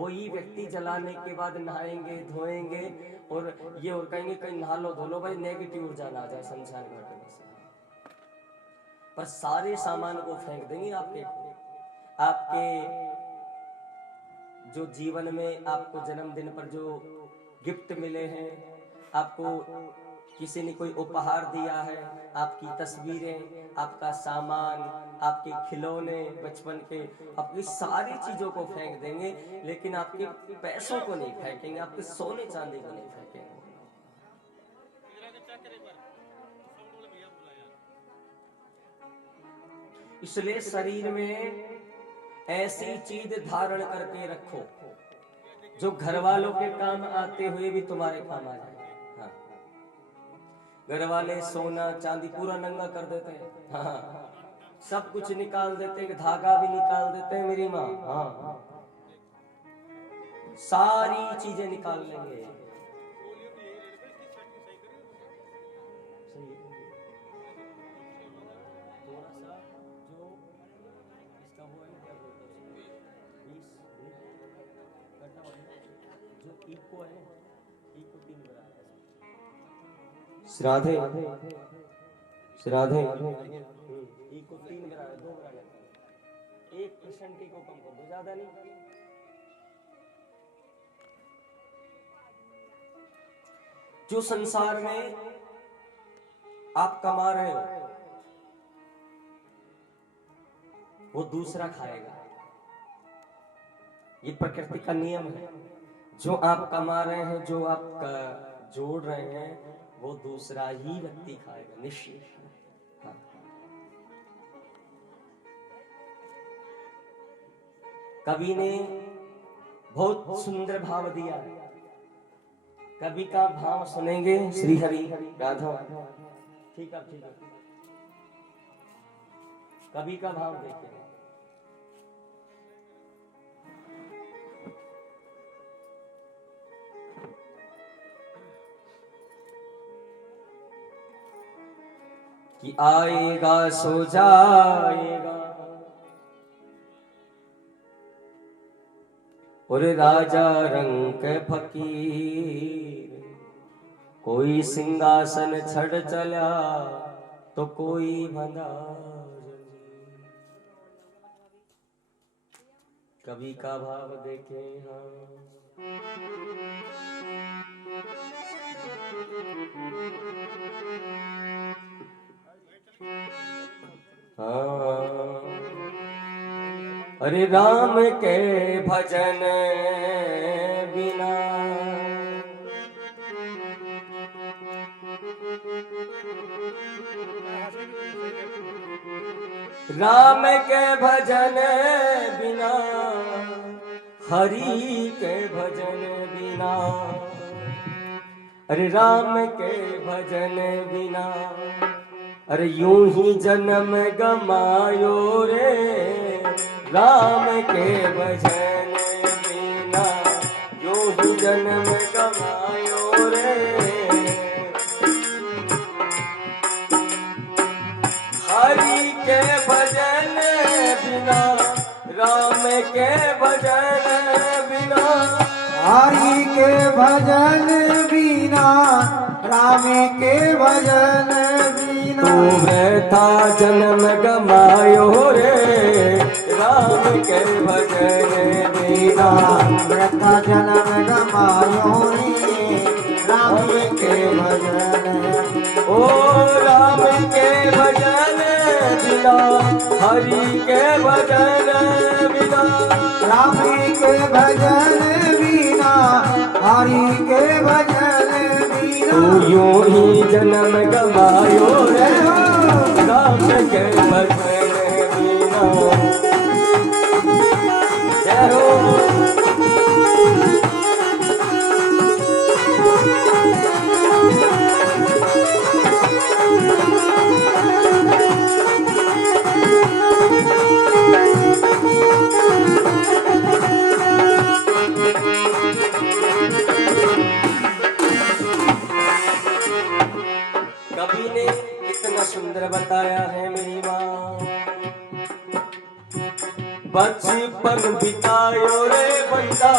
वही व्यक्ति जलाने के बाद नहाएंगे धोएंगे और ये और कहेंगे कहीं नहा लो धो लो भाई, नेगेटिव ऊर्जा ना आ जाए संसार घटने से। पर सारे सामान को फेंक देंगे आपके जो जीवन में आपको जन्मदिन पर जो गिफ्ट मिले हैं, आपको किसी ने कोई उपहार दिया है, आपकी तस्वीरें, आपका सामान, आपके खिलौने बचपन के, आपकी सारी चीजों को फेंक देंगे, लेकिन आपके पैसों को नहीं फेंकेंगे, आपके सोने चांदी को नहीं फेंकेंगे। इसलिए शरीर में ऐसी चीज धारण करके रखो जो घर वालों के काम आते हुए भी तुम्हारे काम आ जाए। हाँ, घर वाले सोना चांदी पूरा नंगा कर देते हैं, हाँ, सब कुछ निकाल देते हैं, धागा भी निकाल देते हैं मेरी माँ, हाँ, सारी चीजें निकाल लेंगे। श्राद्धे श्राद्धे को 3 ग्राम 2 ग्राम 1% को कम कर दो, ज्यादा नहीं। जो संसार में आप कमा रहे हो वो दूसरा खाएगा, ये प्रकृति का नियम है। जो आप कमा रहे हैं, जो आप जोड़ रहे हैं, वो दूसरा ही व्यक्ति खाएगा निश्चित। हाँ। कवि ने बहुत सुंदर भाव दिया, कवि का भाव सुनेंगे। श्री हरि राधा, ठीक है, ठीक है, कवि का भाव देखें। कि आएगा सो जाएगा और राजा रंग फकीर, कोई सिंहासन छड़ चला तो कोई बंधा। कवि का भाव देखें। हाँ, अरे राम के भजन बिना राम के भजन बिना, हरि के भजन बिना, अरे राम के भजन बिना, अरे यूं ही जन्म गमायो रे, राम के भजन बिना यूं ही जन्म गमायो रे। हरि के भजन बिना, राम के भजन बिना, हरि के भजन बिना, राम के भजन बिना, तू वृथा जन्म गमायो रे, राम के भजन बिना, वृथा जन्म गमायो रे, राम के भजन। ओ राम के भजन बिना, हरि के भजन बिना, राम के भजन बिना, हरि के भजन बिना, तू यूं ही जन्म गमायो रे, राम के भजन बिना। जय हो। कवि ने कितना सुंदर बताया है मेरी माँ। बचपन बितायो रे बंदा,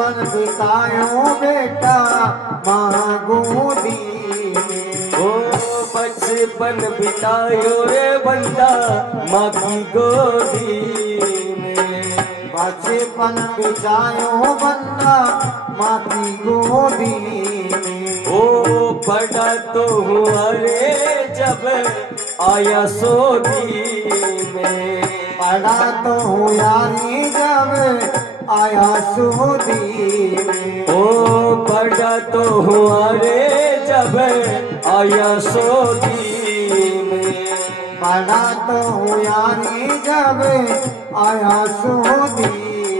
बचपन बितायो बेटा माँ गोदी में। ओ बचपन बितायो रे बंदा माँ की गोदी में। बचपन बितायो बंदा माँ की गोदी में। ओ बड़ा तो हुआ रे जब आया सोदी में। बड़ा तो हूँ यारी जब आया सोदी में। ओ बड़ा तो हुआ रे जब आया सोदी में। बड़ा तो हूँ यारी जब आया सोदी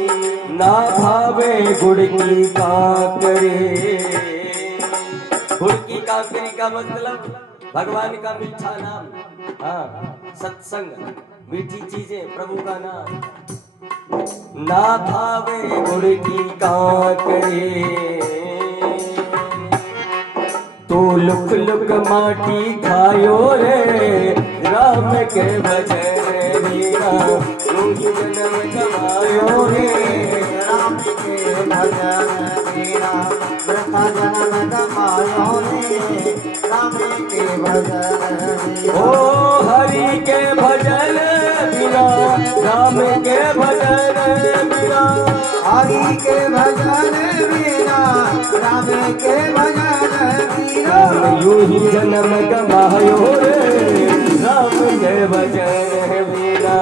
में। ना भावे गुड़ की काकरी। गुड़ की काकरी का मतलब भगवान का मीठा नाम, हाँ, सत्संग, मीठी चीजें, प्रभु का नाम। ना भावे गुड़ की काकरी, तू लुक लुक माटी खायो रे राम के भजन मीरा। तू ही जन्म कमायो रे राम के भजन मीरा। वृथा जन्म गमायो रे राम के भजन मीरा। ओ हरि के भजन बिना राम के भजन बिना। हरि के भजन मीरा राम के भजन मीरा। यूं ही जन्म गमायो रे राम के भजन बिना।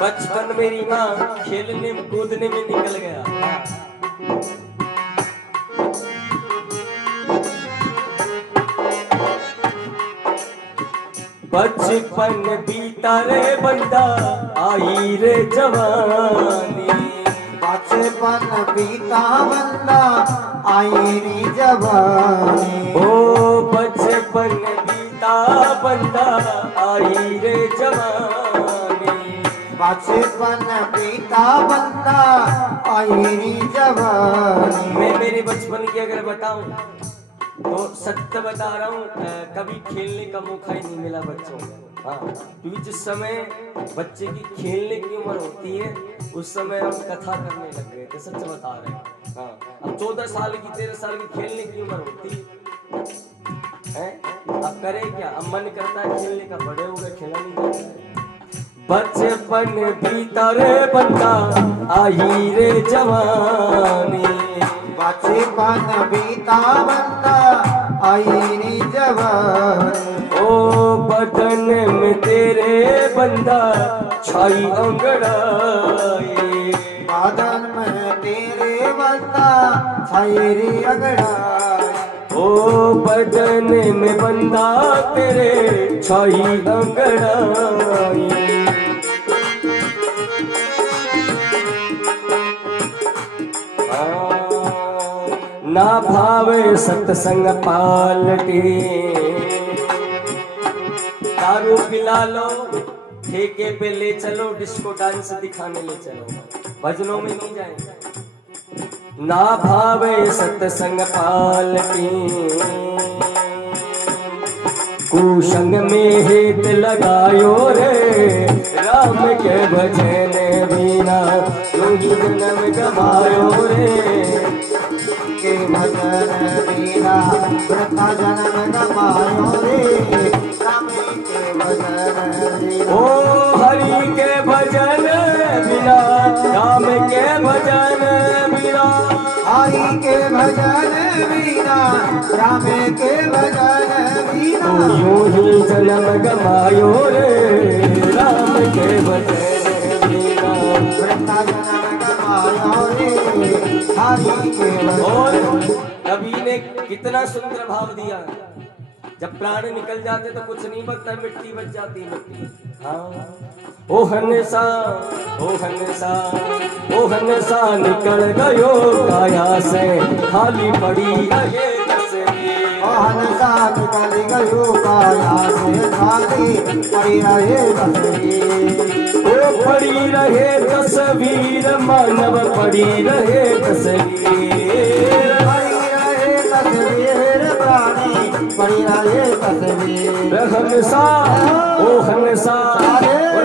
बचपन मेरी माँ खेलने कूदने में निकल गया। बचपन बीता रे बंदा आई रे जवानी। बचपन बीता बंदा आई री जवानी। ओ बचपन बीता बंदा आई रे जवानी। बचपन बीता बंदा आई री जवानी। मैं मेरे बचपन की अगर बताऊं तो सत्य बता रहा हूँ, कभी खेलने का मौका ही नहीं मिला बच्चों को। हाँ, क्योंकि जिस समय बच्चे की खेलने की उम्र होती है उस समय हम कथा करने लग गए थे, सच बता रहे हैं। हाँ, अब 14 साल की 13 साल की खेलने की उम्र होती है। अब करें क्या, अब मन करता है खेलने का, बड़े हो गए खेला नहीं जाता है। बचपन बीता रे बंदा आई रे जवानी। बचपन बीता बंदा आई री जवानी। ओ बदन में तेरे बंदा छाई अंगड़ाई। बादल में तेरे बंदा छाई री अंगड़ाई। ओ बदन में बंदा तेरे छाई अंगड़ाई। ना भावे सत्संग पालटी। दारू पिला लो, ठेके पे ले चलो, डिस्को डांस दिखाने ले चलो, भजनों में नहीं जाएंगे। ना भावे सत्संग पालटी, कुसंग में हेत लगायो रे राम के भजन बिना। तू ही जन्म गवायो रे के भजन बिना। वृथा जन्म गमायो रे राम के भजन बिना। ओ हरि के भजन बिना राम के भजन बिना। हरि के भजन बिना राम के भजन बिना। तू यूं ही जन्म गवायो रे राम के भजन बिना। वृथा जन्म गमायो रे हरि के और भजन। कवि ने कितना सुंदर भाव दिया। जब प्राण निकल जाते तो कुछ नहीं बचता, मिट्टी बच जाती है, मिट्टी। हाँ ओ हंसा, ओ हंसा, ओ हंसा निकल गयो काया से, खाली पड़ी रहे तस्वीर। ओ हंसा निकल गयो काया से, खाली पड़ी रहे तस्वीर। ओ पड़ी रहे तस्वीर, मानव पड़ी रहे तस्वीर। पड़ी रहे तस्वीर। हंसा, ओ हंसा,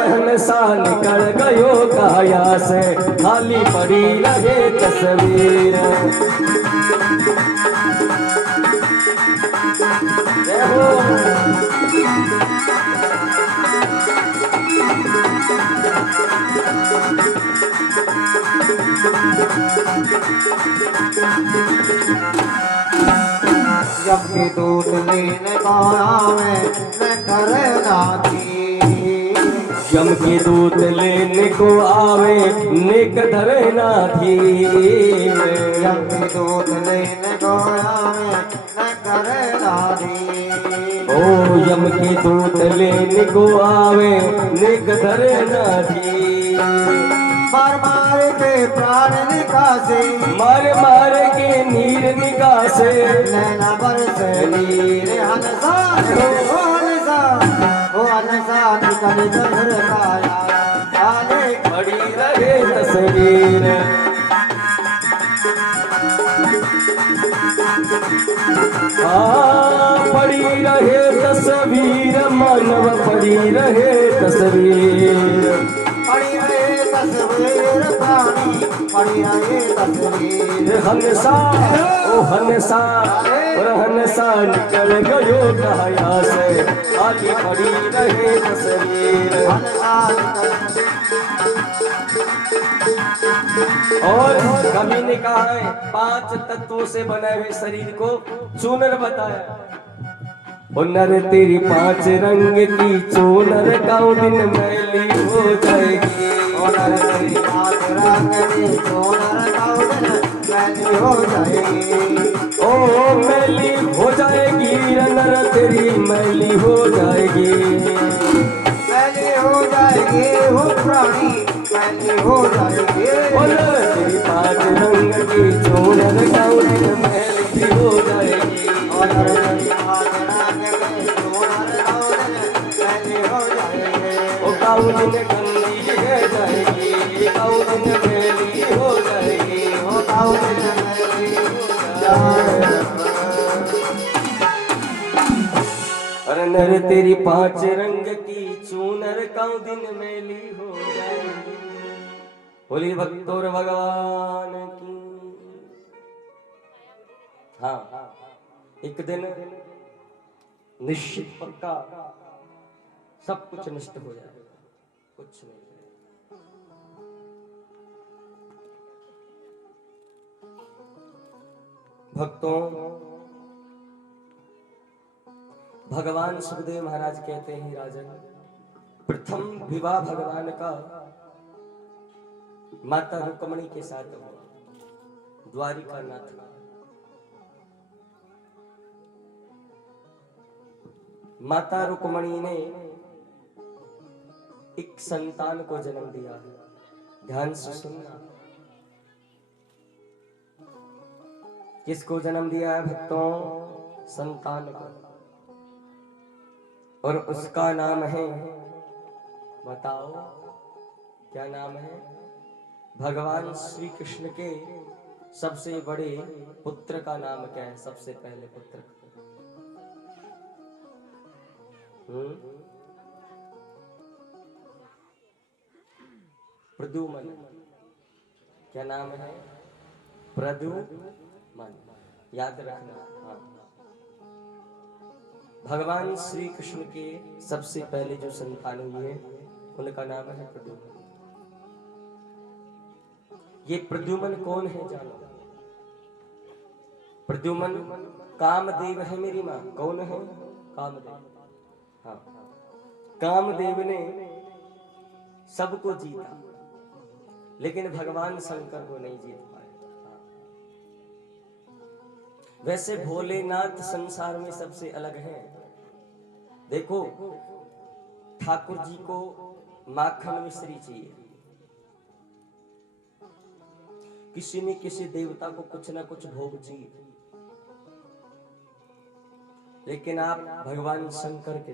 हंसा निकल गयो काया से, खाली पड़ी रहे तस्वीर। जय हो। जब के दूध लेने को आवे मैं करे नाथी। यम के दूत लेने को आवे नेक धरे ना थी। जब के दूध लेने को आवे मैं करे नाथी। ओ यम के दूत लेने को आवे नेक धरे ना थी। मार मार के प्राण निकासे, मार मार के नीर निकासे, नैना बरसे नीर। हंसा ओ हंसा, ओ हंसा निकल जहर काया, आने पड़ी रहे तस्वीर। पड़ी रहे तस्वीर, मानव पड़ी रहे तस्वीर। पड़ी रहे तस्वीर, प्राणी पड़ी रहे तस्वीर। हंसा, ओ हंसा, और हंसा निकल गयो काया से, खाली पड़ी रहे तस्वीर। और कवि ने कहा है 5 तत्वों से बने हुए शरीर को चूनर बताया। नर तेरी 5 रंग की चूनर काऊ दिन मैली हो जाएगी। नर तेरी 5 रंग की चूनर काऊ दिन मैली हो जाएगी। ओ मैली हो जाएगी, नर तेरी मैली हो जाएगी। मैली हो जाएगी वो प्राणी, मैली हो जाएगी। तेरी 5 रंग की चूनर काऊ दिन मैली हो जाएगी। नर तेरी 5 रंग की चूनर काऊ दिन मैली हो जाएगी। ओ काऊ दिन गंदी है जाएगी, काऊ दिन मैली हो जाएगी। ओ काऊ दिन मैली हो जाएगी। अरे नर तेरी 5 रंग की चूनर काऊ दिन मैली हो जाएगी। बोली भक्तोर भगवान की। हाँ एक दिन निश्चित पक्का सब कुछ नष्ट हो जाएगा, कुछ नहीं। भक्तों, भगवान सुखदेव महाराज कहते हैं राजन, प्रथम विवाह भगवान का माता रुक्मणी के साथ हुआ, द्वारिका नाथ। माता रुक्मणी ने एक संतान को जन्म दिया है। ध्यान से सुनना, किसको जन्म दिया है भक्तों? संतान को। और उसका नाम है, बताओ क्या नाम है? भगवान श्री कृष्ण के सबसे बड़े पुत्र का नाम क्या है? सबसे पहले पुत्र प्रद्युमन। क्या नाम है? प्रद्युमन, याद रखना। हाँ, भगवान श्री कृष्ण के सबसे पहले जो संतान हुए उनका नाम है प्रद्युमन। ये प्रद्युमन कौन है जानो? प्रद्युमन कामदेव है मेरी माँ। कौन है? कामदेव। हाँ, कामदेव ने सबको जीता, लेकिन भगवान शंकर को नहीं जीत पाए। वैसे भोलेनाथ संसार में सबसे अलग हैं, देखो, ठाकुर जी को माखन मिश्री चाहिए, किसी न किसी देवता को कुछ ना कुछ भोग चाहिए, लेकिन आप भगवान शंकर के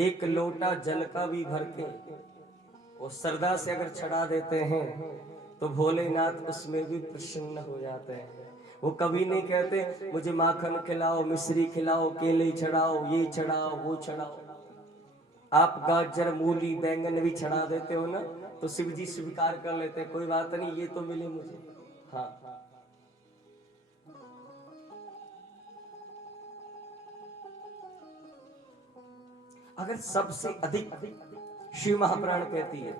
एक लोटा जल का भी भर के वो श्रद्धा से अगर चढ़ा देते हैं तो भोलेनाथ उसमें भी प्रसन्न हो जाते हैं। वो कभी नहीं कहते मुझे माखन खिलाओ, मिश्री खिलाओ, केले चढ़ाओ, ये चढ़ाओ, वो चढ़ाओ। आप गाजर, मूली, बैंगन भी चढ़ा देते हो ना तो शिव जी स्वीकार कर लेते हैं, कोई बात नहीं, ये तो मिले मुझे। हाँ, अगर सबसे अधिक शिव महापुराण कहती है,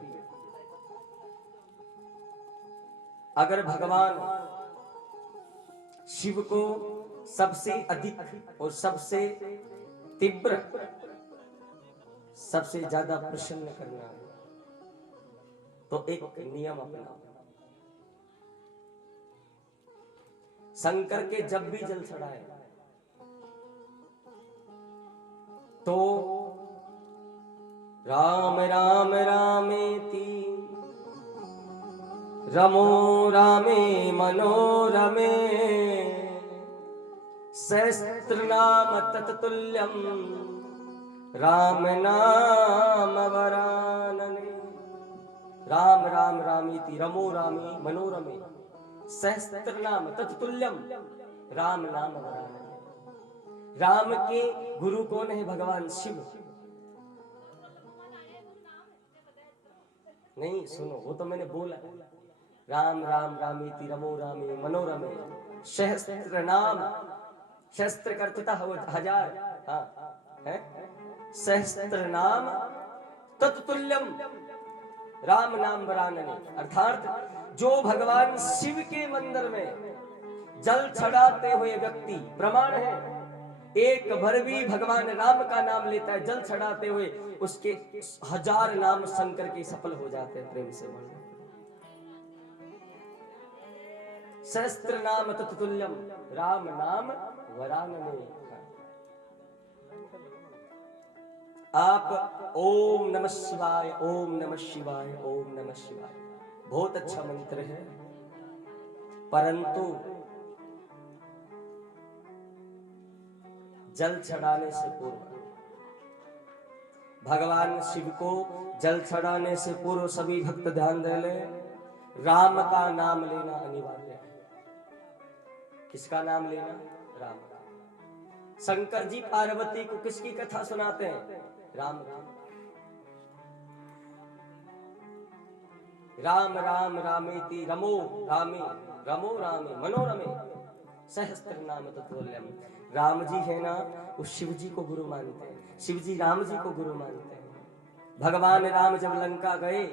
अगर भगवान शिव को सबसे अधिक और सबसे तीव्र, सबसे ज्यादा प्रसन्न करना है तो एक नियम अपनाओ। शंकर के जब भी जल चढ़ाए तो राम राम रामेति रमो रामे मनोरमे सहस्त्रनाम तत्तुल्यम राम नाम वरानने। राम राम रामेति रमो रामे मनोरमे सहस्त्रनाम तत्तुल्यम राम नाम वरानने। राम के गुरु कौन है? भगवान शिव। नहीं सुनो, वो तो मैंने बोला, राम राम रामेति रमो रामे मनोरमे सहस्त्र नाम, शस्त्र करता हजार, हाँ है, सहस्त्र नाम तत्तुल्यम राम नाम वरानने। अर्थात जो भगवान शिव के मंदिर में जल चढ़ाते हुए व्यक्ति, प्रमाण है, एक भर भी भगवान राम का नाम लेता है जल चढ़ाते हुए, उसके 1000 नाम शंकर के सफल हो जाते हैं। प्रेम से बोलना, सहस्त्र नाम तत्तुल्यम राम नाम वरानने। आप ओम नमः शिवाय, ओम नमः शिवाय, ओम नमः शिवाय, बहुत अच्छा मंत्र है, परंतु जल चढ़ाने से पूर्व, भगवान शिव को जल चढ़ाने से पूर्व सभी भक्त ध्यान दे ले, राम का नाम लेना अनिवार्य है। किसका नाम लेना? राम का। शंकर जी पार्वती को किसकी कथा सुनाते हैं? राम की। राम राम रामेति रमो रामे रमो रामे मनोरमे सहस्त्र नाम तत्तुल्यम। राम जी है ना, वो शिव जी को गुरु मानते हैं, शिव जी राम जी को गुरु मानते हैं। भगवान राम जब लंका गए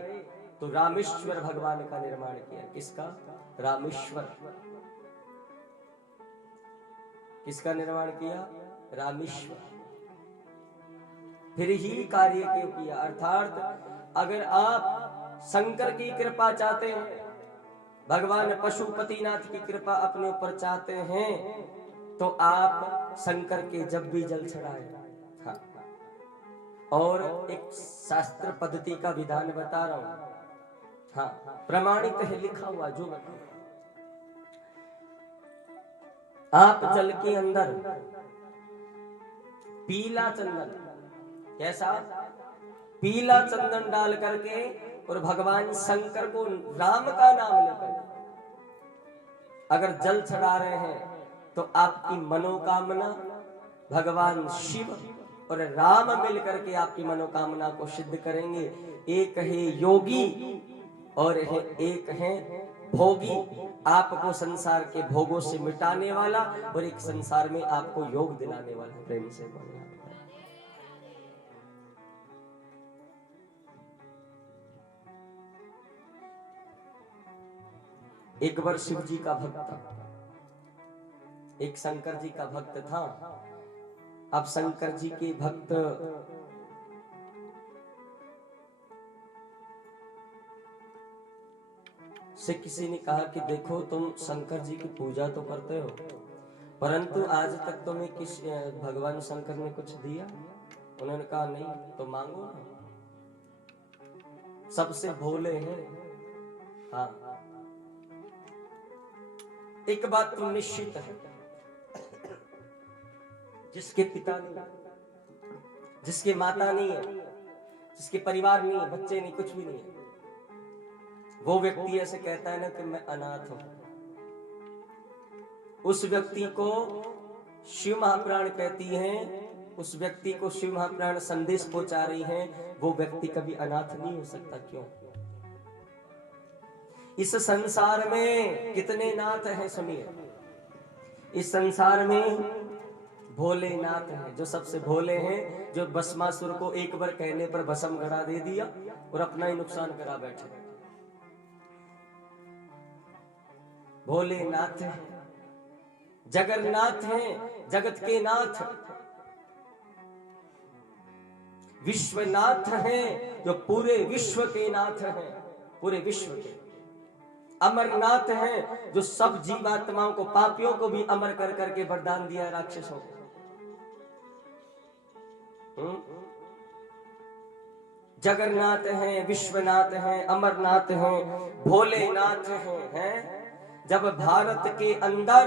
तो रामेश्वर भगवान का निर्माण किया। किसका? रामेश्वर। किसका निर्माण किया? रामेश्वर। फिर ही कार्य क्यों किया? अर्थात अगर आप शंकर की कृपा चाहते हैं, भगवान पशुपतिनाथ की कृपा अपने ऊपर चाहते हैं, तो आप शंकर के जब भी जल चढ़ाए। हाँ, और एक शास्त्र पद्धति का विधान बता रहा हूं, हाँ प्रमाणित है, लिखा हुआ जो बता, आप जल के अंदर पीला चंदन, कैसा? पीला चंदन डाल करके और भगवान शंकर को राम का नाम लेकर अगर जल चढ़ा रहे हैं तो आपकी मनोकामना भगवान शिव और राम मिलकर के आपकी मनोकामना को सिद्ध करेंगे। एक है योगी और एक है भोगी, आपको संसार के भोगों से मिटाने वाला और एक संसार में आपको योग दिलाने वाला। प्रेम से बोलना। एक बार शिव जी का भक्त था, एक शंकर जी का भक्त था। अब शंकर जी के भक्त से किसी ने कहा कि देखो तुम शंकर जी की पूजा तो करते हो, परंतु आज तक तुम्हें किस भगवान शंकर ने कुछ दिया? उन्होंने कहा नहीं। तो मांगो ना, सबसे भोले हैं। हाँ, एक बात तो निश्चित है, जिसके पिता नहीं, जिसके माता नहीं है, जिसके परिवार नहीं है, बच्चे नहीं, कुछ भी नहीं है, वो व्यक्ति ऐसे कहता है ना कि मैं अनाथ हूं, उस व्यक्ति को शिव महापुराण कहती हैं, उस व्यक्ति को शिव महापुराण संदेश पहुंचा रही है, वो व्यक्ति कभी अनाथ नहीं हो सकता। क्यों? इस संसार में कितने नाथ हैं सुनिए। इस संसार में भोलेनाथ हैं, जो सबसे भोले हैं, जो भस्मासुर को एक बार कहने पर भस्म गड़ा दे दिया और अपना ही नुकसान करा बैठे। भोलेनाथ हैं, जगन्नाथ हैं, जगत के नाथ, विश्वनाथ हैं, जो पूरे विश्व के नाथ हैं, पूरे विश्व के। अमरनाथ हैं, जो सब जीवात्माओं को, पापियों को भी अमर कर करके वरदान दिया राक्षसों को। जगन्नाथ हैं, विश्वनाथ हैं, अमरनाथ हैं, भोलेनाथ हैं। जब भारत के अंदर,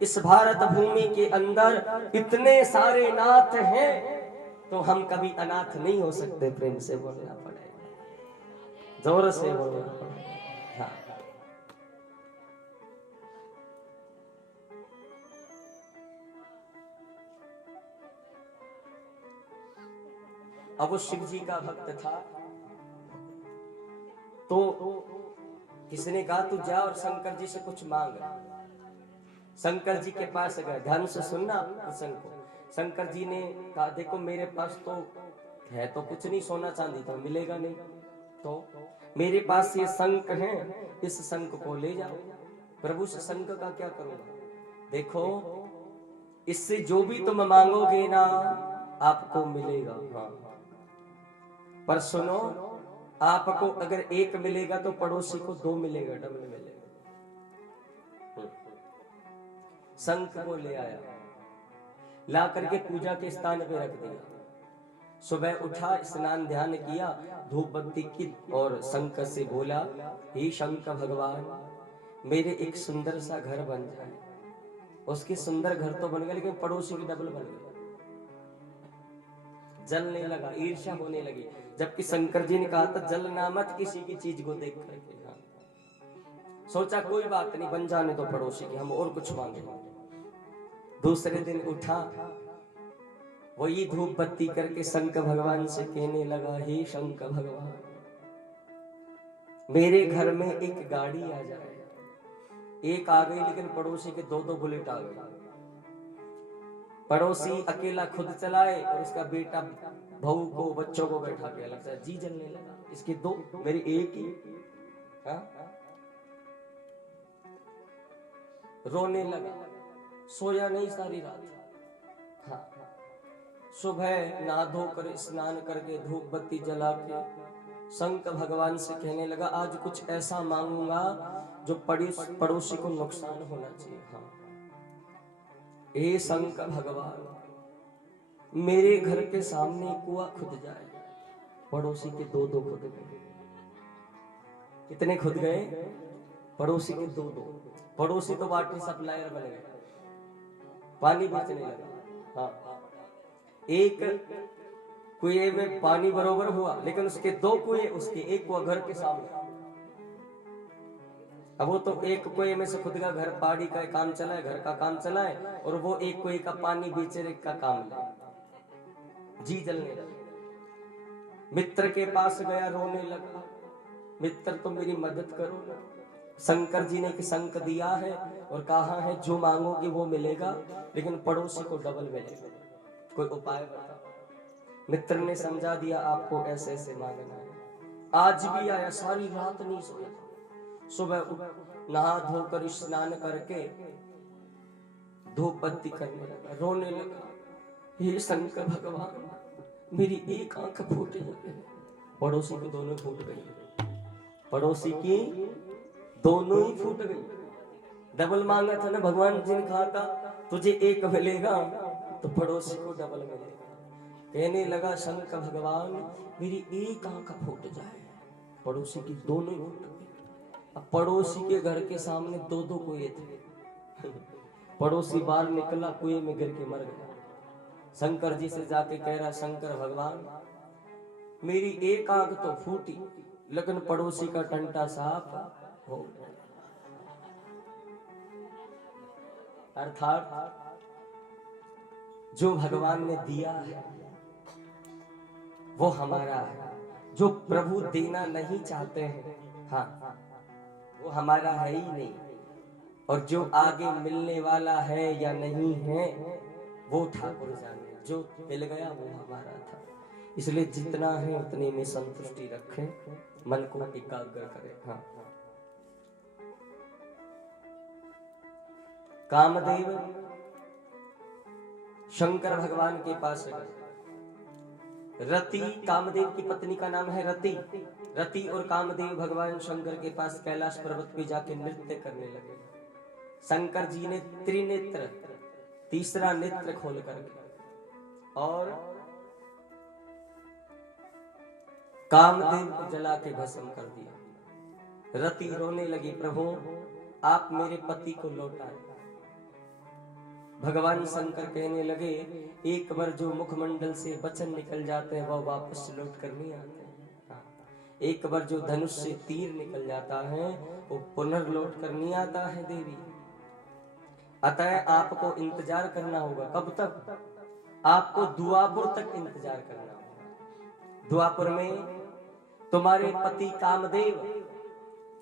इस भारत भूमि के अंदर इतने सारे नाथ हैं, तो हम कभी अनाथ नहीं हो सकते। प्रेम से बोलना पड़ेगा, जोर से बोलना पड़ेगा। हाँ। अब वो शिव जी का भक्त था, तो किसने कहा तू जा और शंकर जी से कुछ मांग। शंकर जी के पास गए, ध्यान से सुनना प्रसंग को। शंकर जी ने कहा देखो मेरे पास तो है तो कुछ नहीं, सोना चांदी तो मिलेगा नहीं, तो मेरे पास ये शंख है, इस शंख को ले जाओ। प्रभु से शंख का क्या करूंगा? देखो इससे जो भी तुम मांगोगे ना आपको मिलेगा। हाँ, पर सुनो, आपको अगर एक मिलेगा तो पड़ोसी को दो मिलेगा, डबल मिलेगा। शंख को ले आया, ला करके पूजा के स्थान पे रख दिया। सुबह उठा, स्नान ध्यान किया, धूप बत्ती की और शंख से बोला, हे शंख भगवान, मेरे एक सुंदर सा घर बन जाए। उसके सुंदर घर तो बन गया, लेकिन पड़ोसी की डबल बन गया। जलने लगा, ईर्ष्या होने लगी, जबकि शंकर जी ने कहा था जलना मत किसी की चीज को देख करके। हाँ। सोचा कोई बात नहीं, बन जाने तो पड़ोसी की, हम और कुछ मांगे। दूसरे दिन उठा, वही धूप बत्ती करके शंख भगवान से कहने लगा, हे शंख भगवान, मेरे घर में एक गाड़ी आ जाए। एक आ गई, लेकिन पड़ोसी के दो दो बुलेट आ गए। पड़ोसी अकेला खुद चलाए और उसका बेटा बहू को, बच्चों को बैठा के लगता है जी जलने लगा, इसके दो, मेरी एक ही। हाँ? रोने लगा, सोया नहीं सारी रात। हाँ। सुबह नहा धोकर स्नान करके धूप बत्ती जला के शंख भगवान से कहने लगा, आज कुछ ऐसा मांगूंगा जो पड़ोसी को नुकसान होना चाहिए। हाँ। हे शंख भगवान, मेरे घर के सामने कुआं खुद जाए। पड़ोसी के दो दो खुद गए। कितने खुद गए? पड़ोसी के दो दो। पड़ोसी तो वाटर सप्लायर बन गए, पानी बेचने लगा। हाँ। एक कुएं में पानी बरोबर हुआ, लेकिन उसके दो कुएं, उसके एक कुआं घर के सामने। अब वो तो एक कुएं में से खुद का घर पाड़ी का काम चलाए, घर का काम चलाए, और वो एक कुएं का पानी बेचने का काम ले। जी जलने लगा। मित्र के पास गया, रोने लगा, मित्र तो मेरी मदद करो ना। शंकर जी ने एक शंख दिया है और कहा है जो मांगोगे वो मिलेगा, लेकिन पड़ोसी को डबल मिलेगा, कोई उपाय बता। मित्र ने समझा दिया, आपको ऐसे ऐसे मांगना है। आज भी आया, सारी रात नहीं सोया। सुबह नहा धोकर स्नान करके धूप बत्ती करने लगा, रोने लगा, हे शंकर भगवान, मेरी एक आंख फूट गई। पड़ोसी की दोनों फूट गई, पड़ोसी की दोनों ही फूट गई, डबल मांगा था ना भगवान जी ने कहा था तुझे एक मिलेगा तो पड़ोसी को डबल मिलेगा। कहने लगा शंकर भगवान मेरी एक आंख फूट जाए, पड़ोसी की दोनों ही फूट गई। अब पड़ोसी के घर के सामने दो दो कुएं थे। पड़ोसी बाहर निकला, कुएं में गिर के मर गया। शंकर जी से जाके कह रहा शंकर भगवान मेरी एक आंख तो फूटी लेकिन पड़ोसी का टंटा साफ हो गया। अर्थात जो भगवान ने दिया है वो हमारा है, जो प्रभु देना नहीं चाहते हैं हाँ वो हमारा है ही नहीं, और जो आगे मिलने वाला है या नहीं है वो ठाकुर जाने, जो मिल गया वो हमारा था। इसलिए जितना है उतने में संतुष्टि रखें, मन को एकाग्र करें। हाँ कामदेव शंकर भगवान के पास गए। रति कामदेव की पत्नी का नाम है रति। रति और कामदेव भगवान शंकर के पास कैलाश पर्वत पे जाके नृत्य करने लगे। शंकर जी ने त्रिनेत्र तीसरा नेत्र खोल करके और कामदेव को जला के भस्म कर दिया। रति रोने लगी प्रभु आप मेरे पति को लौटाए। भगवान शंकर कहने लगे एक बार जो मुखमंडल से वचन निकल जाते हैं वह वापस लौट कर नहीं आते हैं। एक बार जो धनुष से तीर निकल जाता है वो पुनर्लौट कर नहीं आता है देवी। अतः आपको इंतजार करना होगा। कब तक? आपको दुआपुर तक इंतजार करना होगा। दुआपुर में तुम्हारे पति कामदेव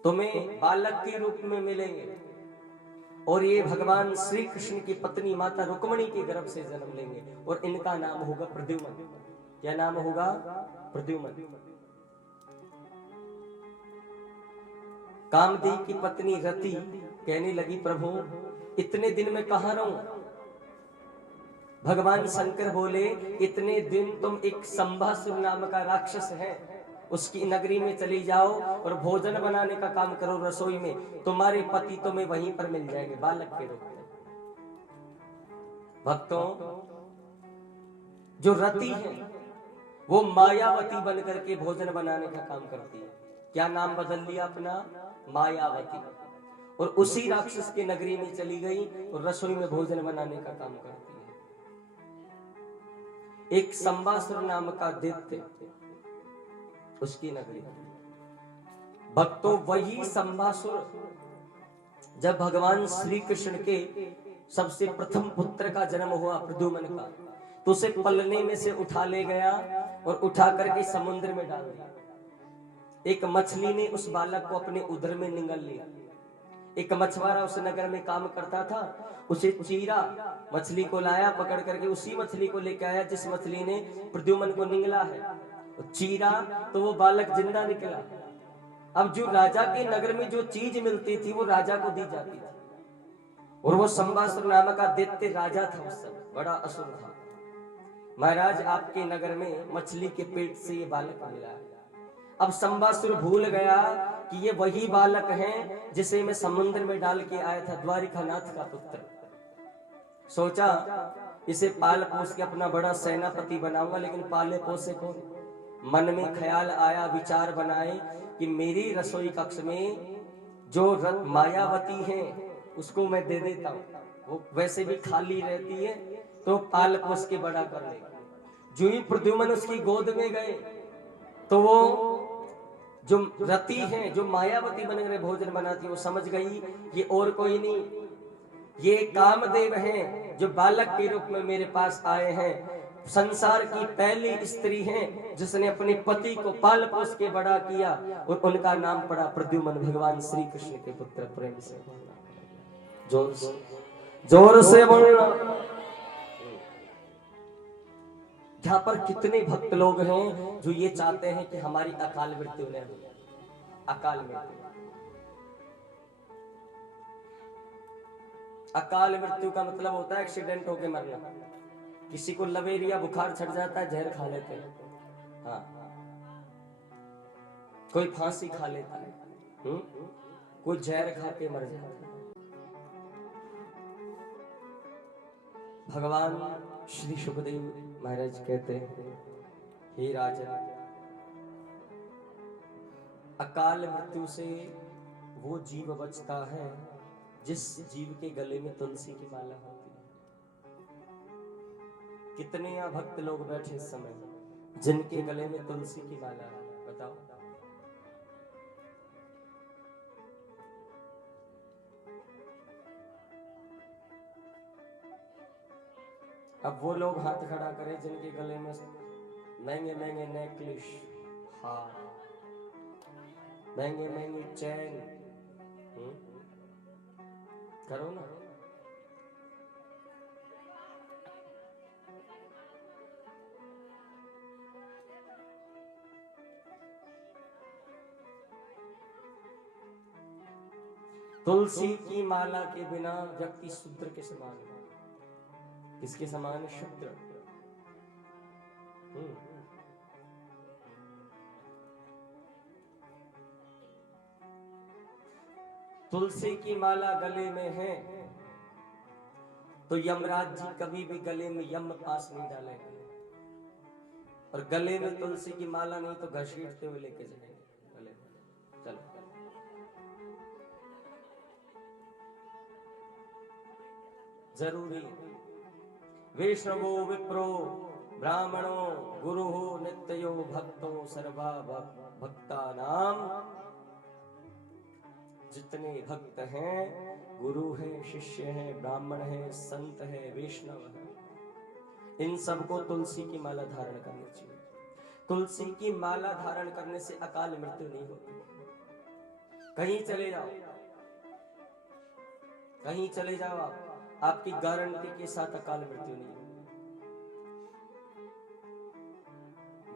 तुम्हें बालक के रूप में मिलेंगे और ये भगवान श्री कृष्ण की पत्नी माता रुक्मणी के गर्भ से जन्म लेंगे और इनका नाम होगा प्रद्युम्न। क्या नाम होगा? प्रद्युम्न। कामदेव की पत्नी रति कहने लगी प्रभु इतने दिन में कहां रहूं? भगवान शंकर बोले इतने दिन तुम एक संभासुर नाम का राक्षस है उसकी नगरी में चली जाओ और भोजन बनाने का काम करो रसोई में, तुम्हारे पति तुम्हें वहीं पर मिल जाएंगे बालक के रूप में। भक्तों जो रति है वो मायावती बनकर के भोजन बनाने का काम करती है। क्या नाम बदल लिया अपना? मायावती। और उसी राक्षस के नगरी में चली गई और रसोई में भोजन बनाने का काम करती है। एक संबासुर नाम का दैत्य उसकी नगरी। भक्तों वही संबासुर जब भगवान श्री कृष्ण के सबसे प्रथम पुत्र का जन्म हुआ प्रद्युम्न का तो उसे पलने में से उठा ले गया और उठा करके समुद्र में डाल दिया। एक मछली ने उस बालक को अपने उदर में निगल लिया। एक मछुआरा उस नगर में काम करता था, उसे चीरा मछली को लाया, पकड़ करके उसी मछली को लेकर आया जिस मछली ने प्रद्युम्न को निगला है। चीरा तो वो बालक जिंदा निकला। अब जो राजा के नगर में जो चीज मिलती थी वो राजा को दी जाती थी और वो संबासुर नाम का दैत्य राजा था। उस समय बड़ा असुर था। महाराज आपके नगर में मछली के पेट से ये बालक मिला। अब संबासुर भूल गया कि ये वही बालक है जिसे मैं समुद्र में डाल के आया था, द्वारिकानाथ का पुत्र। सोचा इसे पाल पोस के अपना बड़ा सेनापति बनाऊंगा, लेकिन पाले पोसे कौन? मन में ख्याल आया, विचार बनाए कि मेरी रसोई कक्ष में जो मायावती है उसको मैं दे देता हूँ, वो वैसे भी खाली रहती है तो पाल पोस के बड़ा कर लेगा। जो ही प्रद्युम्न उसकी गोद में गए तो वो जो रति है जो मायावती बनकर भोजन बनाती है वो समझ गई ये और कोई नहीं, ये कामदेव हैं जो बालक के रूप में मेरे पास आए हैं। संसार की पहली स्त्री हैं जिसने अपने पति को पाल पोस के बड़ा किया और उनका नाम पड़ा प्रद्युम्न। भगवान श्री कृष्ण के पुत्र। प्रेम से जोर से बोलना। जहां पर कितने भक्त लोग हैं जो ये चाहते हैं कि हमारी अकाल मृत्यु न हो। अकाल मृत्यु, अकाल मृत्यु का मतलब होता है एक्सीडेंट होके मरना। किसी को लवेरिया बुखार छट जाता है, जहर खा लेते हैं। हाँ, कोई फांसी खा लेता है, कोई जहर खा के मर जाता है। भगवान श्री सुखदेव महाराज कहते हैं, हे राजन, अकाल मृत्यु से वो जीव बचता है जिस जीव के गले में तुलसी की माला होती है। कितने यहाँ भक्त लोग बैठे इस समय जिनके गले में तुलसी की माला है, बताओ। अब वो लोग हाथ खड़ा करें जिनके गले में महंगे महंगे नेकलेस, हार, महंगे महंगे चैन, करो ना। तुलसी की माला के बिना व्यक्ति शूद्र के समान है। किसके समान? शूद्र। तुलसी की माला गले में है तो यमराज जी कभी भी गले में यम पास नहीं डालेंगे, और गले में तुलसी की माला नहीं तो घसीटते हुए लेके जाएंगे गले में। चलो, जरूरी। वैष्णवो विप्रो ब्राह्मणो गुरुहो नित्यो भक्तो सर्वा भक्ता नाम। जितने भक्त हैं, गुरु हैं, शिष्य हैं, ब्राह्मण हैं, संत हैं, वैष्णव हैं, इन सबको तुलसी की माला धारण करनी चाहिए। तुलसी की माला धारण करने से अकाल मृत्यु नहीं होती। कहीं चले जाओ, कहीं चले जाओ आप, आपकी गारंटी के साथ अकाल मृत्यु नहीं होगी।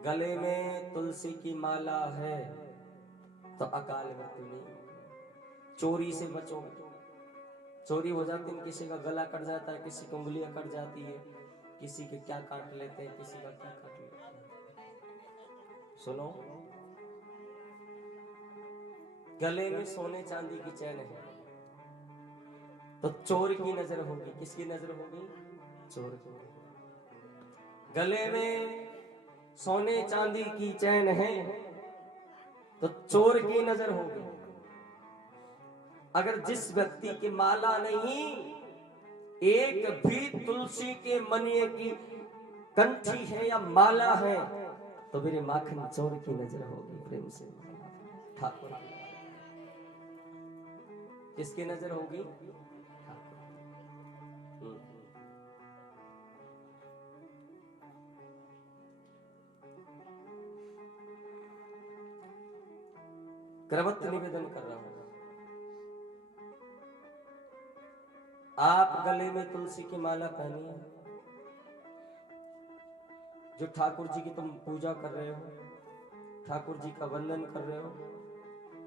गले में तुलसी की माला है तो अकाल मृत्यु नहीं होगी। चोरी से बचो। चोरी हो जाती है, किसी का गला कट जाता है, किसी की उंगलियां कट जाती है, किसी के क्या काट लेते हैं, किसी का क्या काट लेते हैं। सुनो, गले में सोने चांदी की चैन है तो चोर की नजर होगी। किसकी नजर होगी? चोर की। गले में सोने चांदी की चैन है तो चोर की नजर होगी। अगर जिस व्यक्ति की माला नहीं, एक भी तुलसी के मनिये की कंठी है या माला है, तो मेरे माखन चोर की नजर होगी। प्रेम से ठाकुर। किसकी नजर होगी? क्रमत निवेदन कर रहा हूं, आप गले में तुलसी की माला पहनिए। जो ठाकुर जी की तुम पूजा कर रहे हो, ठाकुर जी का वंदन कर रहे हो,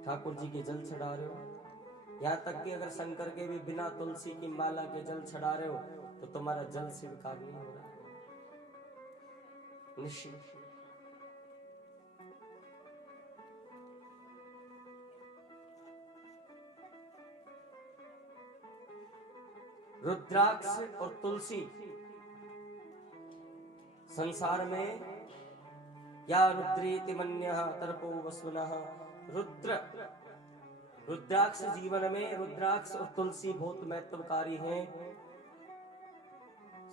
ठाकुर जी के जल चढ़ा रहे हो, यहाँ तक कि अगर शंकर के भी बिना तुलसी की माला के जल चढ़ा रहे हो तो तुम्हारा जल स्वीकार नहीं हो रहा है, निश्चित। रुद्राक्ष और तुलसी संसार में या रुद्रेति मन्यः तर्पो वसुनः। रुद्राक्ष जीवन में, रुद्राक्ष और तुलसी बहुत महत्वकारी हैं।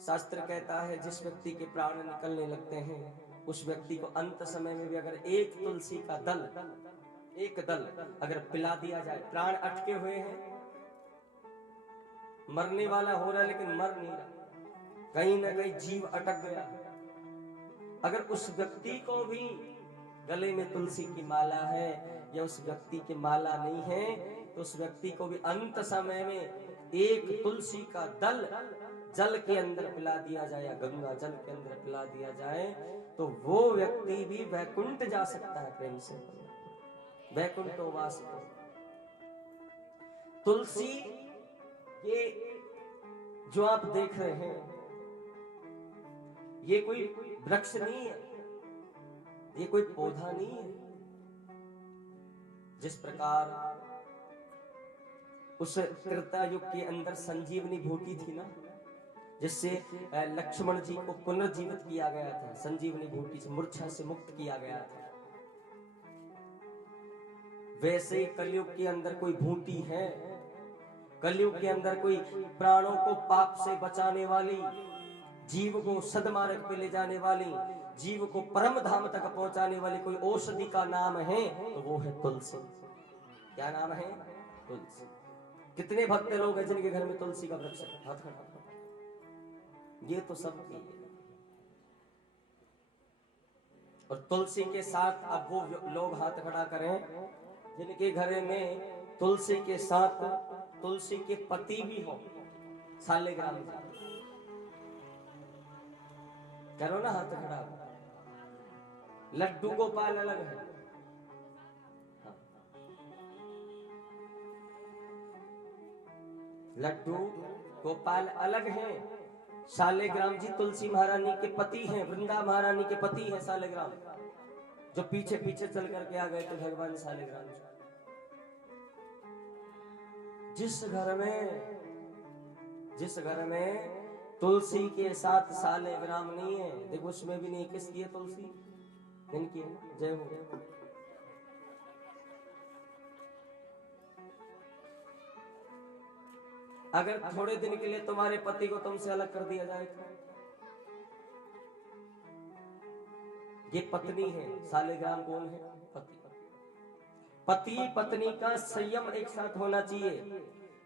शास्त्र कहता है जिस व्यक्ति के प्राण निकलने लगते हैं उस व्यक्ति को अंत समय में भी अगर एक तुलसी का दल, एक दल अगर पिला दिया जाए, प्राण अटके हुए हैं, मरने वाला हो रहा है लेकिन मर नहीं रहा, कहीं ना कहीं जीव अटक गया, अगर उस व्यक्ति को भी गले में तुलसी की माला है या उस व्यक्ति की माला नहीं है तो उस व्यक्ति को भी अंत समय में एक तुलसी का दल जल के अंदर पिला दिया जाए या गंगा जल के अंदर पिला दिया जाए तो वो व्यक्ति भी वैकुंठ जा सकता है। प्रेम से वैकुंठवास। तुलसी ये जो आप देख रहे हैं ये कोई वृक्ष नहीं है, ये कोई पौधा नहीं है। जिस प्रकार उस त्रेता युग के अंदर संजीवनी बूटी थी ना, जिससे लक्ष्मण जी को पुनर्जीवित किया गया था, संजीवनी बूटी से मूर्छा से मुक्त किया गया था। वैसे ही कलयुग के अंदर कोई बूटी है, कलयुग के अंदर कोई प्राणों को पाप से बचाने वाली, जीव को सदमार्ग पे ले जाने वाली, जीव को परम धाम तक पहुंचाने वाली कोई औषधि का नाम है तो वो है तुलसी। क्या नाम है? तुलसी। कितने भक्त लोग हैं जिनके घर में तुलसी का वृक्ष है? हाथ खड़ा। ये तो सब की है। और तुलसी के साथ अब वो लोग हाथ खड़ा करें जिनके घर में तुलसी के साथ तुलसी के पति भी हो। सालेग्राम करो ना हाथ खड़ा। लड्डू गोपाल अलग है। हाँ। लड्डू गोपाल अलग हैं। सालेग्राम जी तुलसी महारानी के पति हैं, वृंदा महारानी के पति हैं सालेग्राम, जो पीछे पीछे चल करके आ गए थे भगवान सालेग्राम जी। जिस घर में तुलसी के साथ सालेग्राम नहीं है, देखो उसमें भी नहीं, किसकी है तुलसी? इनकी है। जय हो। अगर थोड़े दिन के लिए तुम्हारे पति को तुमसे अलग कर दिया जाए, ये पत्नी है। सालेग्राम कौन है? पति। पति पत्नी का संयम एक साथ होना चाहिए।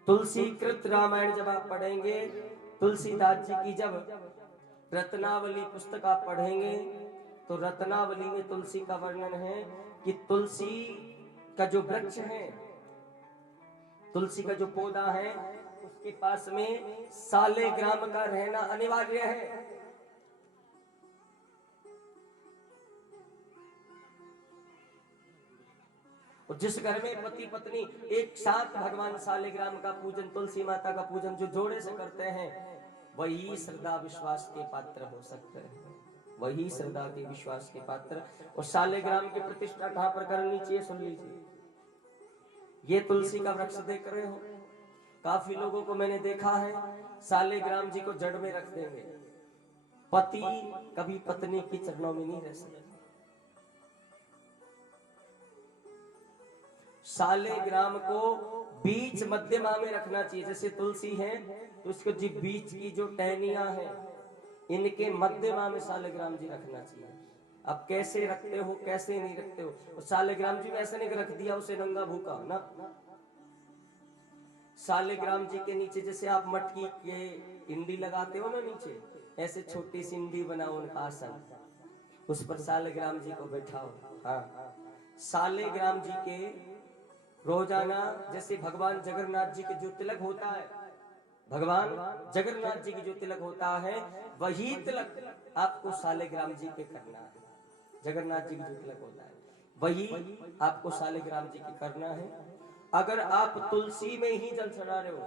तुलसी कृत रामायण जब आप पढ़ेंगे, तुलसीदास जी की जब रत्नावली पुस्तक आप पढ़ेंगे तो रत्नावली में तुलसी का वर्णन है कि तुलसी का जो वृक्ष है, तुलसी का जो पौधा है, उसके पास में सालेग्राम का रहना अनिवार्य है। और जिस घर में पति पत्नी एक साथ भगवान सालेग्राम का पूजन, तुलसी माता का पूजन जो जोड़े से करते हैं, वही श्रद्धा विश्वास के पात्र हो सकते हैं, वही श्रद्धा के विश्वास के पात्र। और सालेग्राम की प्रतिष्ठा कहां पर करनी चाहिए सुन लीजिए। ये तुलसी का वृक्ष देख रहे हो, काफी लोगों को मैंने देखा है सालेग्राम जी को जड़ में रख देंगे। पति कभी पत्नी की चरणों में नहीं रह सकता। सालेग्राम को बीच मध्यमा में रखना चाहिए। जैसे तुलसी है तो इसको जी बीच की जो टहनियां हैं, इनके मध्यमा में सालेग्राम जी रखना चाहिए। अब कैसे रखते हो, कैसे नहीं रखते हो? सालेग्राम जी वैसे नहीं रख दिया उसे नंगा भूखा ना। सालेग्राम जी के नीचे जैसे आप मटकी के इंडी लगाते हो ना, नीचे ऐसे छोटी सी इंडी बनाओ उनका आसन, उस पर सालेग्राम जी को बैठाओ। हाँ, सालेग्राम जी के रोजाना जैसे भगवान जगन्नाथ जी के जो तिलक होता है, भगवान जगन्नाथ जी की जो तिलक होता है, वही तिलक आपको सालेग्राम जी के करना है। जगन्नाथ जी की जो तिलक होता है वही आपको सालेग्राम जी की करना है। अगर आप तुलसी में ही जल चढ़ा रहे हो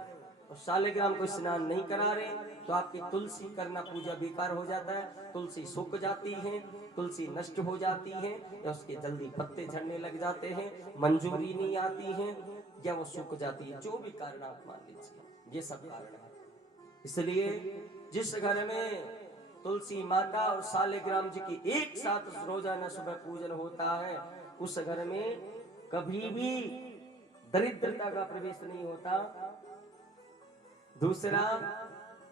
और सालेग्राम को स्नान नहीं करा रहे तो आपकी तुलसी करना पूजा बेकार हो जाता है। तुलसी सूख जाती है, तुलसी नष्ट हो जाती है, या उसके जल्दी पत्ते झड़ने लग जाते हैं, मंजूरी नहीं आती है, या वो सूख जाती है। जो भी कारण आप मान लीजिए, ये सब कारण है। इसलिए जिस घर में तुलसी माता और सालेग्राम जी की एक साथ रोजाना सुबह पूजन होता है, उस घर में कभी भी दरिद्रता का प्रवेश नहीं होता। दूसरा,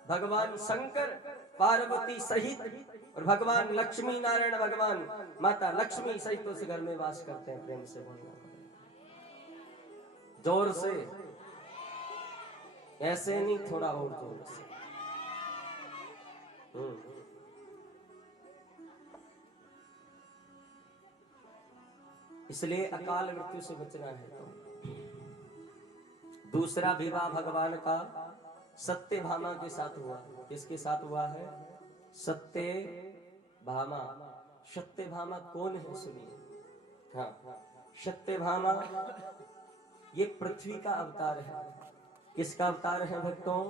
भगवान शंकर पार्वती सहित और भगवान लक्ष्मी नारायण, भगवान माता लक्ष्मी सहित उस घर में वास करते हैं। प्रेम से बोलना, जोर से, ऐसे नहीं, थोड़ा और जोर से। इसलिए अकाल मृत्यु से बचना है। तो दूसरा विवाह भगवान का सत्यभामा के साथ हुआ। किसके साथ हुआ है? सत्यभामा। सत्यभामा कौन है सुनिए। हाँ, सत्यभामा ये पृथ्वी का अवतार है। किसका अवतार है भक्तों?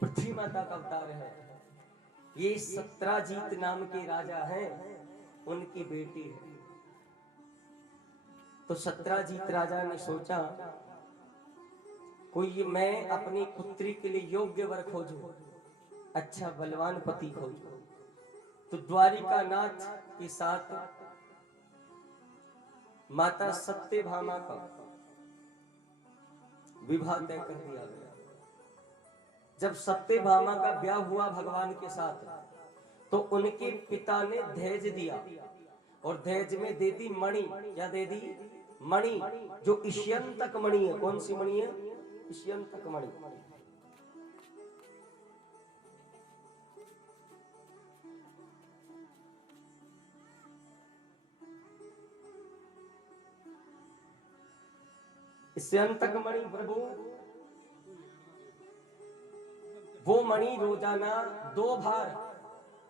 पृथ्वी माता का अवतार है। ये सत्राजीत नाम के राजा हैं, उनकी बेटी है। तो सत्राजीत राजा ने सोचा कोई मैं अपनी पुत्री के लिए योग्य वर खोजूं। अच्छा बलवान पति खोजो। तो द्वारिका नाथ के साथ माता सत्यभामा का विवाह तय कर दिया गया। जब सत्यभामा का ब्याह हुआ भगवान के साथ, तो उनके पिता ने दहेज दिया, और दहेज में दे दी मणि। क्या दे दी? मणि, जो इष्यंतक मणि है। कौन सी मणि है? इष्यंतक मणि। इष्यंतक मणि प्रभु, वो मणि रोजाना 2 भार,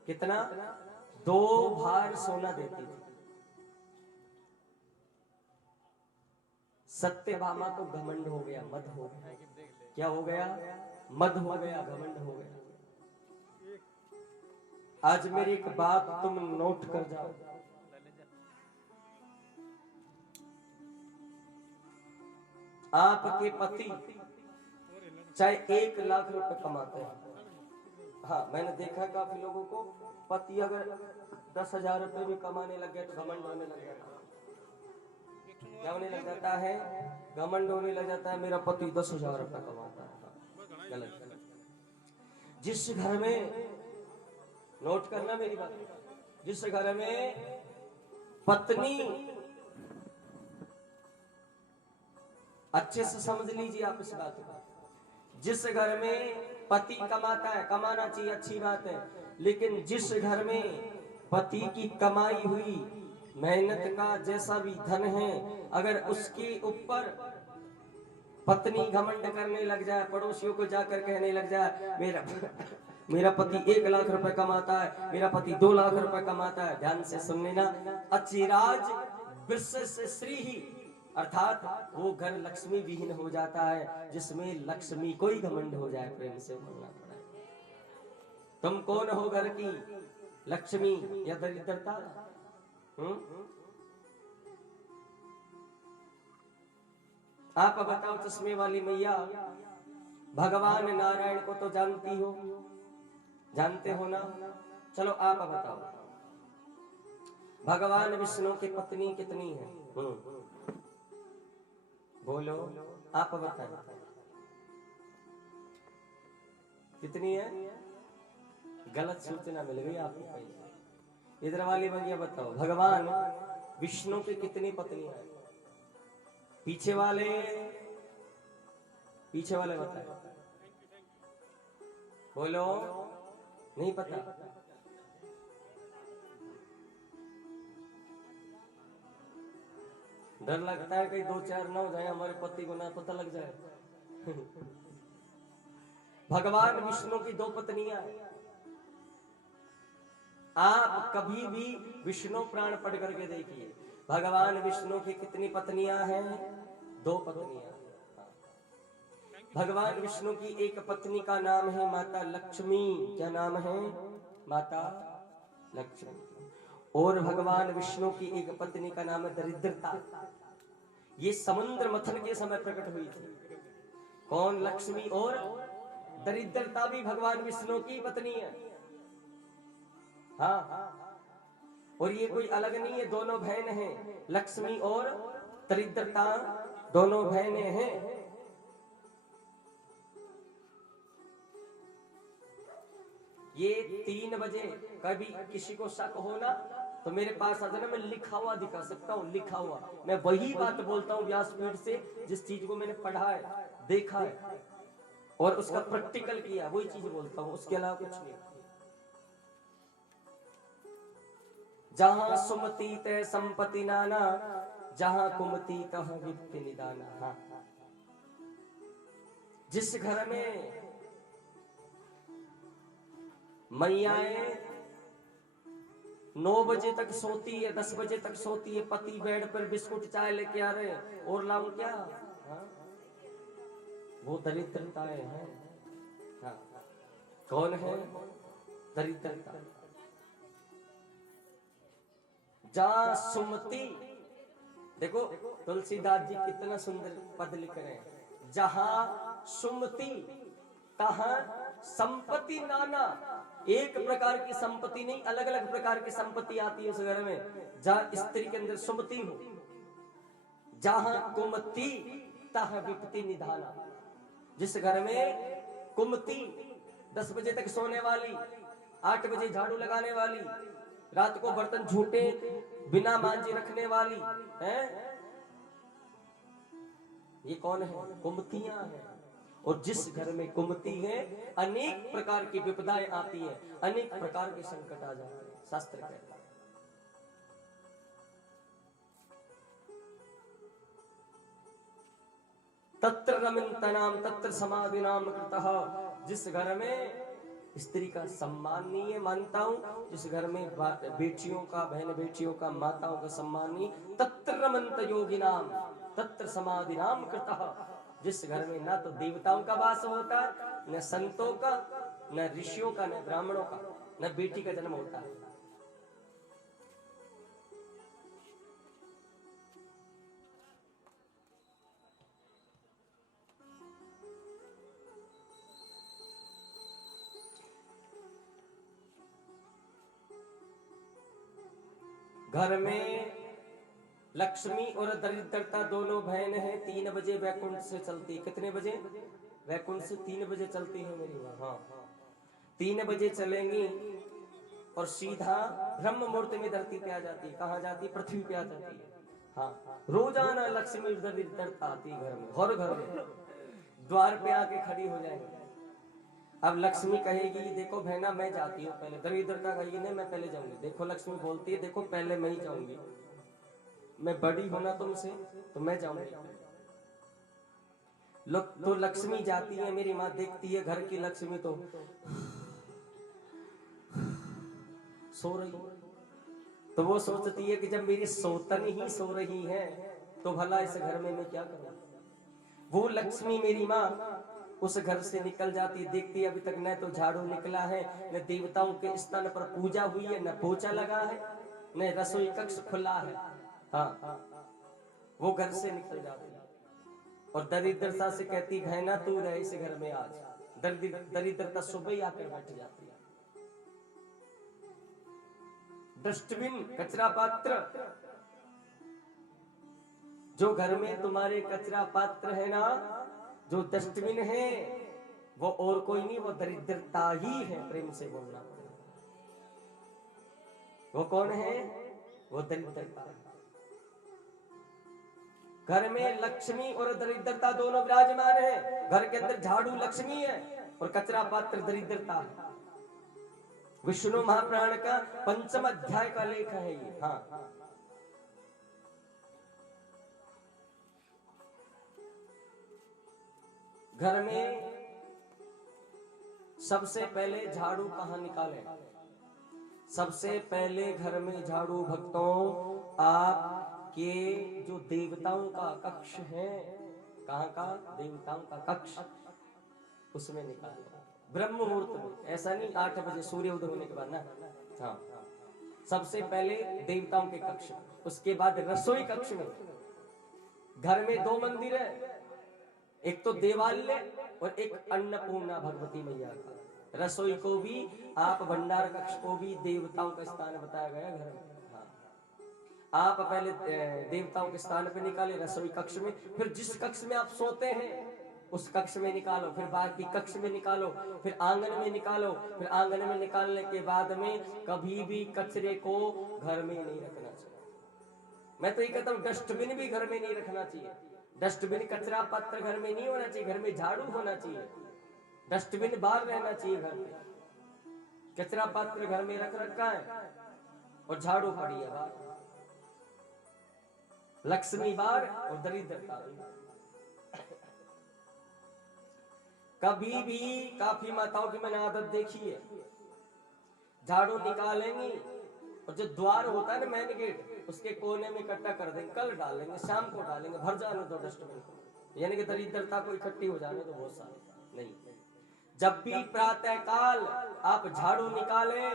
कितना? 2 भार सोना देती थी। सत्यभामा को घमंड हो गया, मद हो गया। क्या हो गया? मद हो गया, घमंड हो गया। आज मेरी एक बात तुम नोट कर जाओ। आपके पति चाहे 1 लाख रुपए कमाते हैं, हाँ मैंने देखा काफी लोगों को, पति अगर 10,000 रुपए भी कमाने लग गया तो घमंड होने लग जाता है। क्या होने लग जाता है? घमंड होने लग जाता है, मेरा पति 10,000 रुपए कमाता है। गलत। जिस घर में, नोट करना मेरी बात, जिस घर में पत्नी, अच्छे से समझ लीजिए आप इस बात को, जिस घर में पति कमाता है, कमाना चाहिए, अच्छी बात है, लेकिन जिस घर में पति की कमाई हुई मेहनत का जैसा भी धन है, अगर उसके ऊपर पत्नी घमंड करने लग जाए, पड़ोसियों को जाकर कहने लग जाए मेरा पति 1 लाख रुपए कमाता है, मेरा पति 2 लाख रुपए कमाता है, ध्यान से सुन लेना, अचिराज विश्व से श्री ही, अर्थात वो घर लक्ष्मी विहीन हो जाता है, जिसमें लक्ष्मी कोई घमंड हो जाए। प्रेम से बोलना पड़ा। तुम कौन हो घर की लक्ष्मी या दरिद्रता? आप बताओ चश्मे वाली मैया, भगवान नारायण को तो जानती हो, जानते हो ना? चलो आप बताओ, भगवान विष्णु की पत्नी कितनी है? बोलो, आप बताओ कितनी है? गलत सूचना मिल गई आपको। इधर वाली भैया बताओ, भगवान विष्णु की कितनी पत्नी है? पीछे वाले बताओ। बोलो, नहीं पता? डर लगता है कहीं 2-4 ना हो जाए, हमारे पति को ना पता लग जाए। भगवान विष्णु की 2 पत्नियां। आप कभी भी विष्णु पुराण पढ़ करके देखिए, भगवान विष्णु की कितनी पत्नियां हैं? 2 पत्नियां। भगवान विष्णु की एक पत्नी का नाम है माता लक्ष्मी। क्या नाम है? माता लक्ष्मी। और भगवान विष्णु की एक पत्नी का नाम है दरिद्रता। ये समुद्र मंथन के समय प्रकट हुई थी। कौन? लक्ष्मी और दरिद्रता भी भगवान विष्णु की पत्नी है। हाँ, और ये कोई अलग नहीं है, दोनों बहन हैं। लक्ष्मी और दरिद्रता दोनों बहनें हैं। ये 3 बजे कभी किसी को शक हो ना, तो मेरे पास आ जाना, मैं लिखा हुआ दिखा सकता हूँ, लिखा हुआ। मैं वही बात बोलता हूँ व्यासपीठ से, जिस चीज को मैंने पढ़ा है, देखा है और उसका प्रैक्टिकल किया, वही चीज बोलता हूँ, उसके अलावा कुछ नहीं। जहां सुमति तय संपत्ति नाना, जहां कुमति तह वित्त निदाना। हाँ। जिस घर में मैयाएं 9 बजे तक सोती है, 10 बजे तक सोती है, पति बेड पर बिस्कुट चाय लेके आ रहे हैं, और लाऊं क्या? हाँ? वो दरिद्रताएं हैं। हाँ। कौन है? दरिद्रता। जहां सुमति, देखो तुलसीदास जी कितना सुंदर पद लिख रहे हैं, जहां सुमति तहां संपत्ति नाना, एक प्रकार की संपत्ति नहीं, अलग अलग प्रकार की संपत्ति आती है उस घर में। जहाँ स्त्री के अंदर सुमति हो, जहां कुमति तह विपत्ति निधाना। जिस घर में कुमति 10 बजे तक सोने वाली, 8 बजे झाड़ू लगाने वाली, रात को बर्तन झूठे बिना मांजे रखने वाली है, ये कौन है? कुमतियां हैं। और जिस घर में कुमति है, अनेक प्रकार की विपदाएं आती है, अनेक प्रकार के संकट आ जाते हैं, शास्त्र कहता है। तत्र रमन्तनाम तत्र समाधिनाम कृतः। जिस घर में स्त्री का सम्मान नहीं है, मानता हूं, जिस घर में बेटियों का, बहन बेटियों का, माताओं का सम्मान नहीं, तत्र रमन्त योगिनाम तत्र समाधिनाम कृतः। जिस घर में ना तो देवताओं का वास होता है, न संतों का, न ऋषियों का, न ब्राह्मणों का, न बेटी का जन्म होता है। घर में लक्ष्मी और दरिद्रता दोनों बहन है। 3 बजे वैकुंठ से चलती। कितने बजे? वैकुंठ से 3 बजे चलती है मेरी माँ। हाँ, 3 बजे चलेंगी और सीधा ब्रह्म मुहूर्त में धरती पे आ जाती है। कहाँ जाती है? पृथ्वी पे आ जाती है। हाँ, रोजाना लक्ष्मी दरिद्रता आती है घर में, हर घर में द्वार पे आके खड़ी हो जाएंगी। अब लक्ष्मी कहेगी, देखो बहना मैं जाती हूँ पहले। दरिद्रता कहेगी नहीं मैं पहले जाऊंगी। देखो लक्ष्मी बोलती है, देखो पहले मैं ही जाऊंगी, मैं बड़ी होना तुमसे तो मैं जाऊंगी। लोग तो लक्ष्मी जाती है, मेरी माँ देखती है घर की लक्ष्मी तो सो रही, तो वो सोचती है कि जब मेरी सौतन ही सो रही है तो भला इस घर में मैं क्या करूं। वो लक्ष्मी मेरी माँ उस घर से निकल जाती, देखती अभी तक न तो झाड़ू निकला है, न देवताओं के स्थान पर पूजा हुई है, न पोछा लगा है, न रसोई कक्ष खुला है। हाँ, वो घर से निकल जाती और दरिद्रता से कहती, बहना तू रहे इस घर में आज। दरिद्रता सुबह ही आकर बैठ जाती है। डस्टबिन, कचरा पात्र, जो घर में तुम्हारे कचरा पात्र है ना, जो डस्टबिन है, वो और कोई नहीं, वो दरिद्रता ही है। प्रेम से बोलना पड़ेगा। वो कौन है? वो दरिद्रता। घर में लक्ष्मी और दरिद्रता दोनों विराजमान है। घर के अंदर झाड़ू लक्ष्मी है और कचरा पात्र दरिद्रता है। विष्णु महापुराण का 5वां अध्याय का लेख है ये। हाँ, घर में सबसे पहले झाड़ू कहाँ निकालें? सबसे पहले घर में झाड़ू भक्तों आपके जो देवताओं का कक्ष है, कहाँ का? देवताओं का कक्ष, उसमें निकालो ब्रह्म मुहूर्त में। ऐसा नहीं 8 बजे सूर्य उदय होने के बाद ना। हाँ, सबसे पहले देवताओं के कक्ष, उसके बाद रसोई कक्ष में। घर में 2 मंदिर है, एक तो देवालय और एक अन्नपूर्णा भगवती मैया का। रसोई को भी आप, भंडार कक्ष को भी देवताओं का स्थान बताया गया घर में। हाँ, आप पहले देवताओं के स्थान पे निकाले रसोई कक्ष में, फिर जिस कक्ष में आप सोते हैं उस कक्ष में निकालो, फिर बाकी कक्ष में निकालो, फिर आंगन में निकालो। फिर आंगन में निकालने के बाद में कभी भी कचरे को घर में नहीं रखना चाहिए। मैं तो ये कहता हूँ डस्टबिन भी घर में नहीं रखना चाहिए। डस्टबिन, कचरा पात्र घर में नहीं होना चाहिए, घर में झाड़ू होना चाहिए। डस्टबिन बाहर रहना चाहिए घर में। कचरा पात्र घर में रख रखा है और झाड़ू पड़ी है बाहर। लक्ष्मी बाहर और दरिद्रता। कभी भी काफी माताओं की मैंने आदत देखी है, झाड़ू निकालेंगी और जो द्वार होता है ना मेन गेट, उसके कोने में इकट्ठा कर देंगे, कल डालेंगे, शाम को डालेंगे, भर जाने दो डस्टबिन को। यानी कि दरिद्रता को इकट्ठी हो जाने दो बहुत सारे। नहीं, जब भी प्रातः काल आप झाड़ू निकालें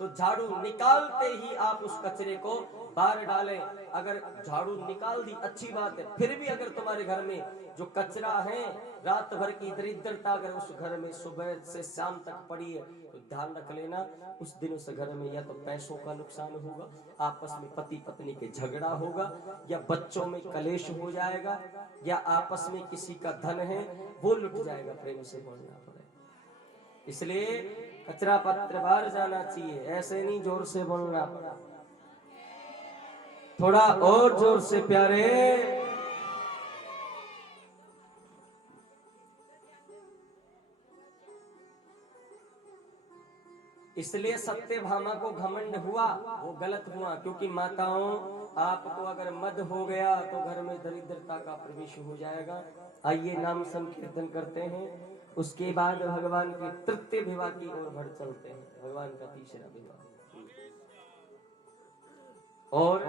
तो झाड़ू निकालते ही आप उस कचरे को बाहर डालें। अगर झाड़ू निकाल दी अच्छी बात है, फिर भी अगर तुम्हारे घर में जो कचरा है, रात भर की दरिद्रता अगर उस घर में सुबह से शाम तक पड़ी है, तो ध्यान रख लेना उस दिन उस घर में या तो पैसों का नुकसान होगा, आपस में पति पत्नी के झगड़ा होगा, या बच्चों में कलेश हो जाएगा, या आपस में किसी का धन है वो लुट जाएगा। प्रेम से बोलना पड़ेगा। इसलिए कचरा पत्र बाहर जाना चाहिए, ऐसे नहीं जोर से बोलना पड़ा, थोड़ा और जोर से प्यारे। इसलिए सत्यभामा को घमंड हुआ, वो गलत हुआ, क्योंकि माताओं आपको अगर मद हो गया तो घर में दरिद्रता का प्रवेश हो जाएगा। आइए नाम संकीर्तन करते हैं, उसके बाद भगवान के तृतीय विवाह की ओर बढ़ चलते हैं, भगवान का तीसरा विवाह। और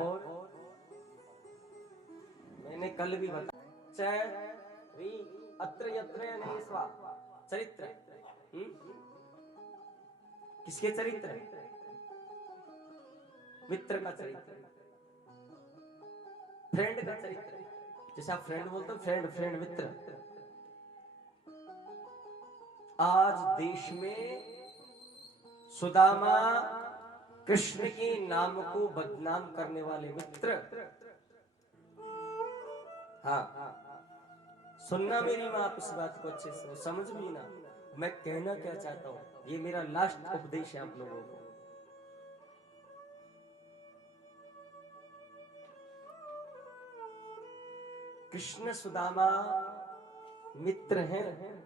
मैंने कल भी बताया अत्र यत्र अनेस्वा चरित्र, किसके चरित्र? मित्र का चरित्र, फ्रेंड का चरित्र। जैसे आप फ्रेंड बोलते हो, फ्रेंड फ्रेंड मित्र। आज देश में सुदामा कृष्ण के नाम को बदनाम करने वाले मित्र, हाँ सुनना मेरी मां, आप इस बात को अच्छे से समझ भी ना, मैं कहना क्या चाहता हूं, ये मेरा लास्ट उपदेश है आप लोगों को। कृष्ण सुदामा मित्र हैं,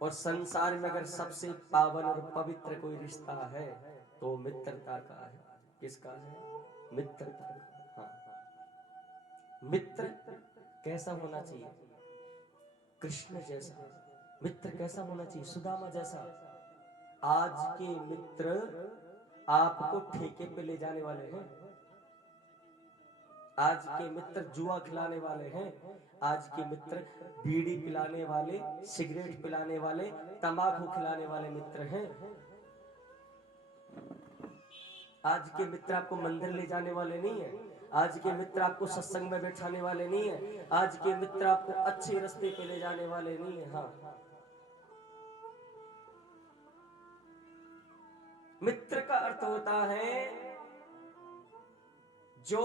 और संसार में अगर सबसे पावन और पवित्र कोई रिश्ता है तो मित्रता का है। किसका है? मित्रता का। हाँ, मित्र कैसा होना चाहिए? कृष्ण जैसा। मित्र कैसा होना चाहिए? सुदामा जैसा। आज के मित्र आपको ठेके पे ले जाने वाले हैं, आज के मित्र जुआ खिलाने वाले हैं, आज के मित्र बीड़ी पिलाने वाले, सिगरेट पिलाने वाले, तंबाकू खिलाने वाले मित्र हैं। आज के मित्र आपको मंदिर ले जाने वाले नहीं है, आज के मित्र आपको सत्संग में बैठाने वाले नहीं है, आज के मित्र आपको अच्छे रास्ते पे ले जाने वाले नहीं है। हाँ, मित्र का अर्थ होता है जो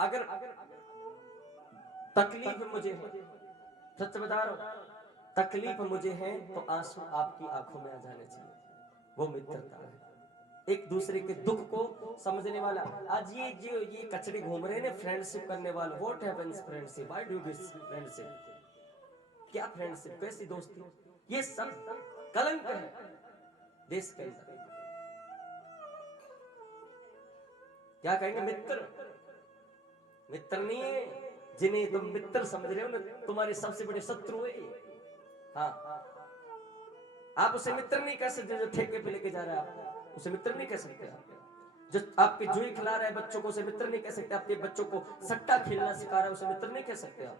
अगर तकलीफ मुझे है, सच बता रहा हूं, तकलीफ मुझे है तो आंसू आपकी आंखों में आ जाने चाहिए, वो मित्रता है। एक दूसरे के दुख को समझने वाला। आज ये जो ये कचड़े घूम रहे हैं फ्रेंडशिप करने वाले, what happens friendship, why do this friendship, क्या फ्रेंडशिप, कैसी दोस्ती, ये सब कलंक है देश के अंदर। क्या कहेंगे? मित्र मित्र नहीं है, जिन्हें तुम मित्र समझ रहे हो ना, तुम्हारे सबसे बड़े शत्रु है। हाँ, आप उसे मित्र नहीं कह सकते जो ठेके पे लेके जा रहा है आपको, उसे मित्र नहीं कह सकते आप। जो आपके जुए खिला रहा है बच्चों को, उसे मित्र नहीं कह सकते। आपके बच्चों को सट्टा खेलना सिखा रहा है, उसे मित्र नहीं कह सकते आप।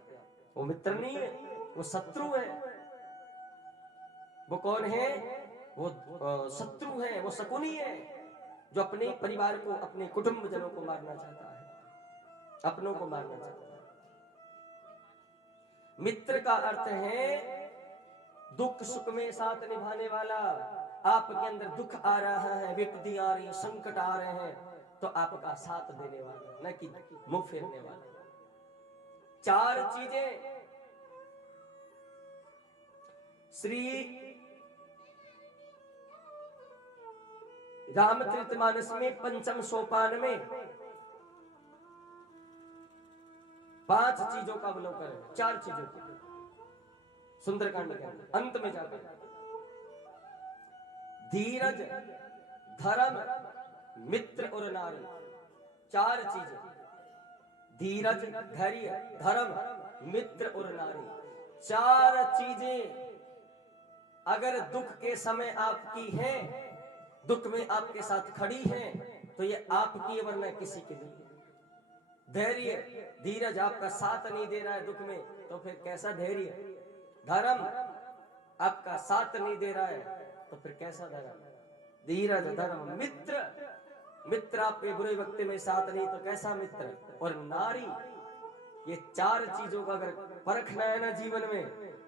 वो मित्र नहीं है, वो शत्रु है। वो कौन है? वो शत्रु है, वो शकुनी है, जो अपने परिवार को, अपने कुटुंबजनों को मारना चाहता है, अपनों को मारना चाहता है। मित्र का अर्थ है दुख सुख में साथ निभाने वाला। आपके अंदर दुख आ रहा है, विपत्ति आ रही है, संकट आ रहे हैं, तो आपका साथ देने वाला, न कि मुंह फेरने वाला। चार चीजें श्री रामचरितमानस में पंचम सोपान में 5 चीजों का अवलोकन है, 4 चीजों की। सुंदरकांड के अंत में जाकर धीरज, धर्म, मित्र और नारी, 4 चीजें। धीरज, धैर्य, धर्म, मित्र और नारी, 4 चीजें अगर दुख के समय आपकी हैं, दुख में आपके साथ खड़ी हैं, तो ये आपकी है, वरना किसी की नहीं। धैर्य, धीरज आपका साथ नहीं दे रहा है दुख में, तो फिर कैसा धैर्य? धर्म आपका साथ नहीं दे रहा है, तो फिर कैसा धर्म? धीरज धर्म मित्र। मित्र आपके बुरे वक्त में साथ नहीं तो कैसा मित्र। और नारी, ये चार चीजों का अगर परखना है ना जीवन में,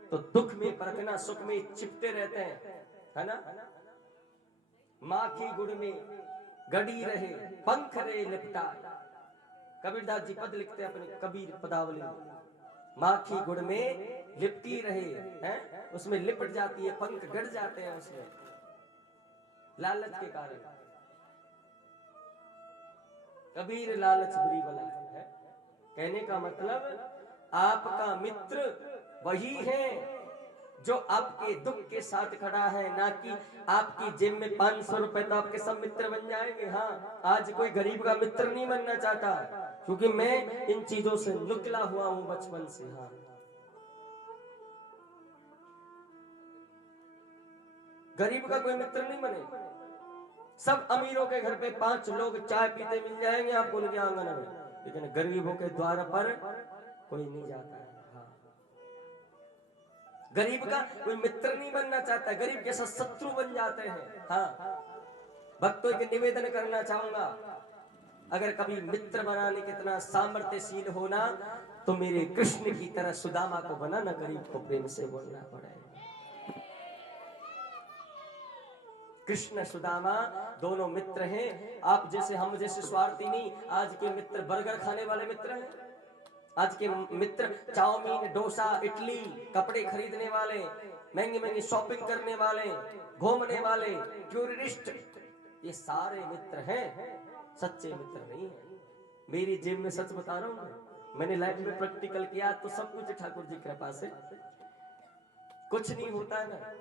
तो दुख में परखना, सुख में चिपटे रहते हैं, है ना। माखी गुड़ में गड़ी रहे, पंख रे लिपटा। कबीरदास जी पद लिखते हैं अपने कबीर पदावली में। माखी गुड़ में लिपटी रहे, हैं उसमें लिपट जाती है, पंख गड़ जाते हैं उसमें, लालच के कारण। कबीर लालच बुरी बला है। कहने का मतलब आपका मित्र वही है जो आपके दुख के साथ खड़ा है, ना कि आपकी जेब में 500 रुपए तो आपके सब मित्र बन जाएंगे। हाँ, आज कोई गरीब का मित्र नहीं बनना चाहता, क्योंकि मैं इन चीजों से निकला हुआ हूं बचपन से। हाँ, गरीब का कोई मित्र नहीं बने। सब अमीरों के घर पे 5 लोग चाय पीते मिल जाएंगे आपको उनके आंगन में, लेकिन गरीबों के द्वार पर कोई नहीं जाता है। हाँ, गरीब का कोई मित्र नहीं बनना चाहता, गरीब के साथ शत्रु बन जाते हैं। हाँ, भक्तों के निवेदन करना चाहूंगा, अगर कभी मित्र बनाने कितना सामर्थ्यशील होना, तो मेरे कृष्ण की तरह सुदामा को बनाना, गरीब को प्रेम से बोलना पड़ेगा। कृष्ण सुदामा दोनों मित्र हैं। आप जैसे हम जैसे स्वार्थी नहीं। आज के मित्र बर्गर खाने वाले मित्र हैं, आज के मित्र चाउमीन, डोसा, इडली, कपड़े खरीदने वाले, महंगी महंगी शॉपिंग करने वाले, घूमने वाले, टूरिस्ट, ये सारे मित्र हैं, सच्चे मित्र नहीं है। मेरी जेब में सच बता रहा हूं, मैंने लाइफ में प्रैक्टिकल किया तो सब कुछ ठाकुर जी कृपा से। कुछ नहीं होता है ना,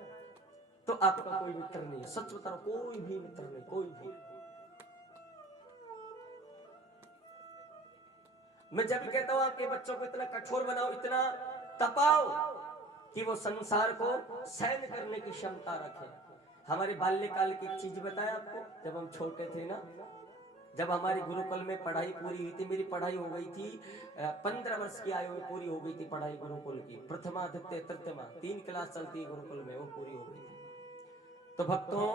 तो आपका कोई मित्र नहीं है। सच बता रहा हूं, कोई भी मित्र नहीं, कोई भी। मैं जब कहता हूं आपके बच्चों को इतना कठोर बनाओ, इतना तपाओ कि वो संसार को सहन करने की क्षमता रखे। हमारे बाल्यकाल की एक चीज बताया आपको, जब हम छोटे थे ना, जब हमारी गुरुकुल में पढ़ाई पूरी हुई थी, मेरी पढ़ाई हो गई थी 15 वर्ष की आयु में पूरी हो गई थी पढ़ाई गुरुकुल की। प्रथमा, द्वितीय, तृतीयमा 3 क्लास चलती है गुरुकुल में, वो पूरी हो गई थी। तो भक्तों,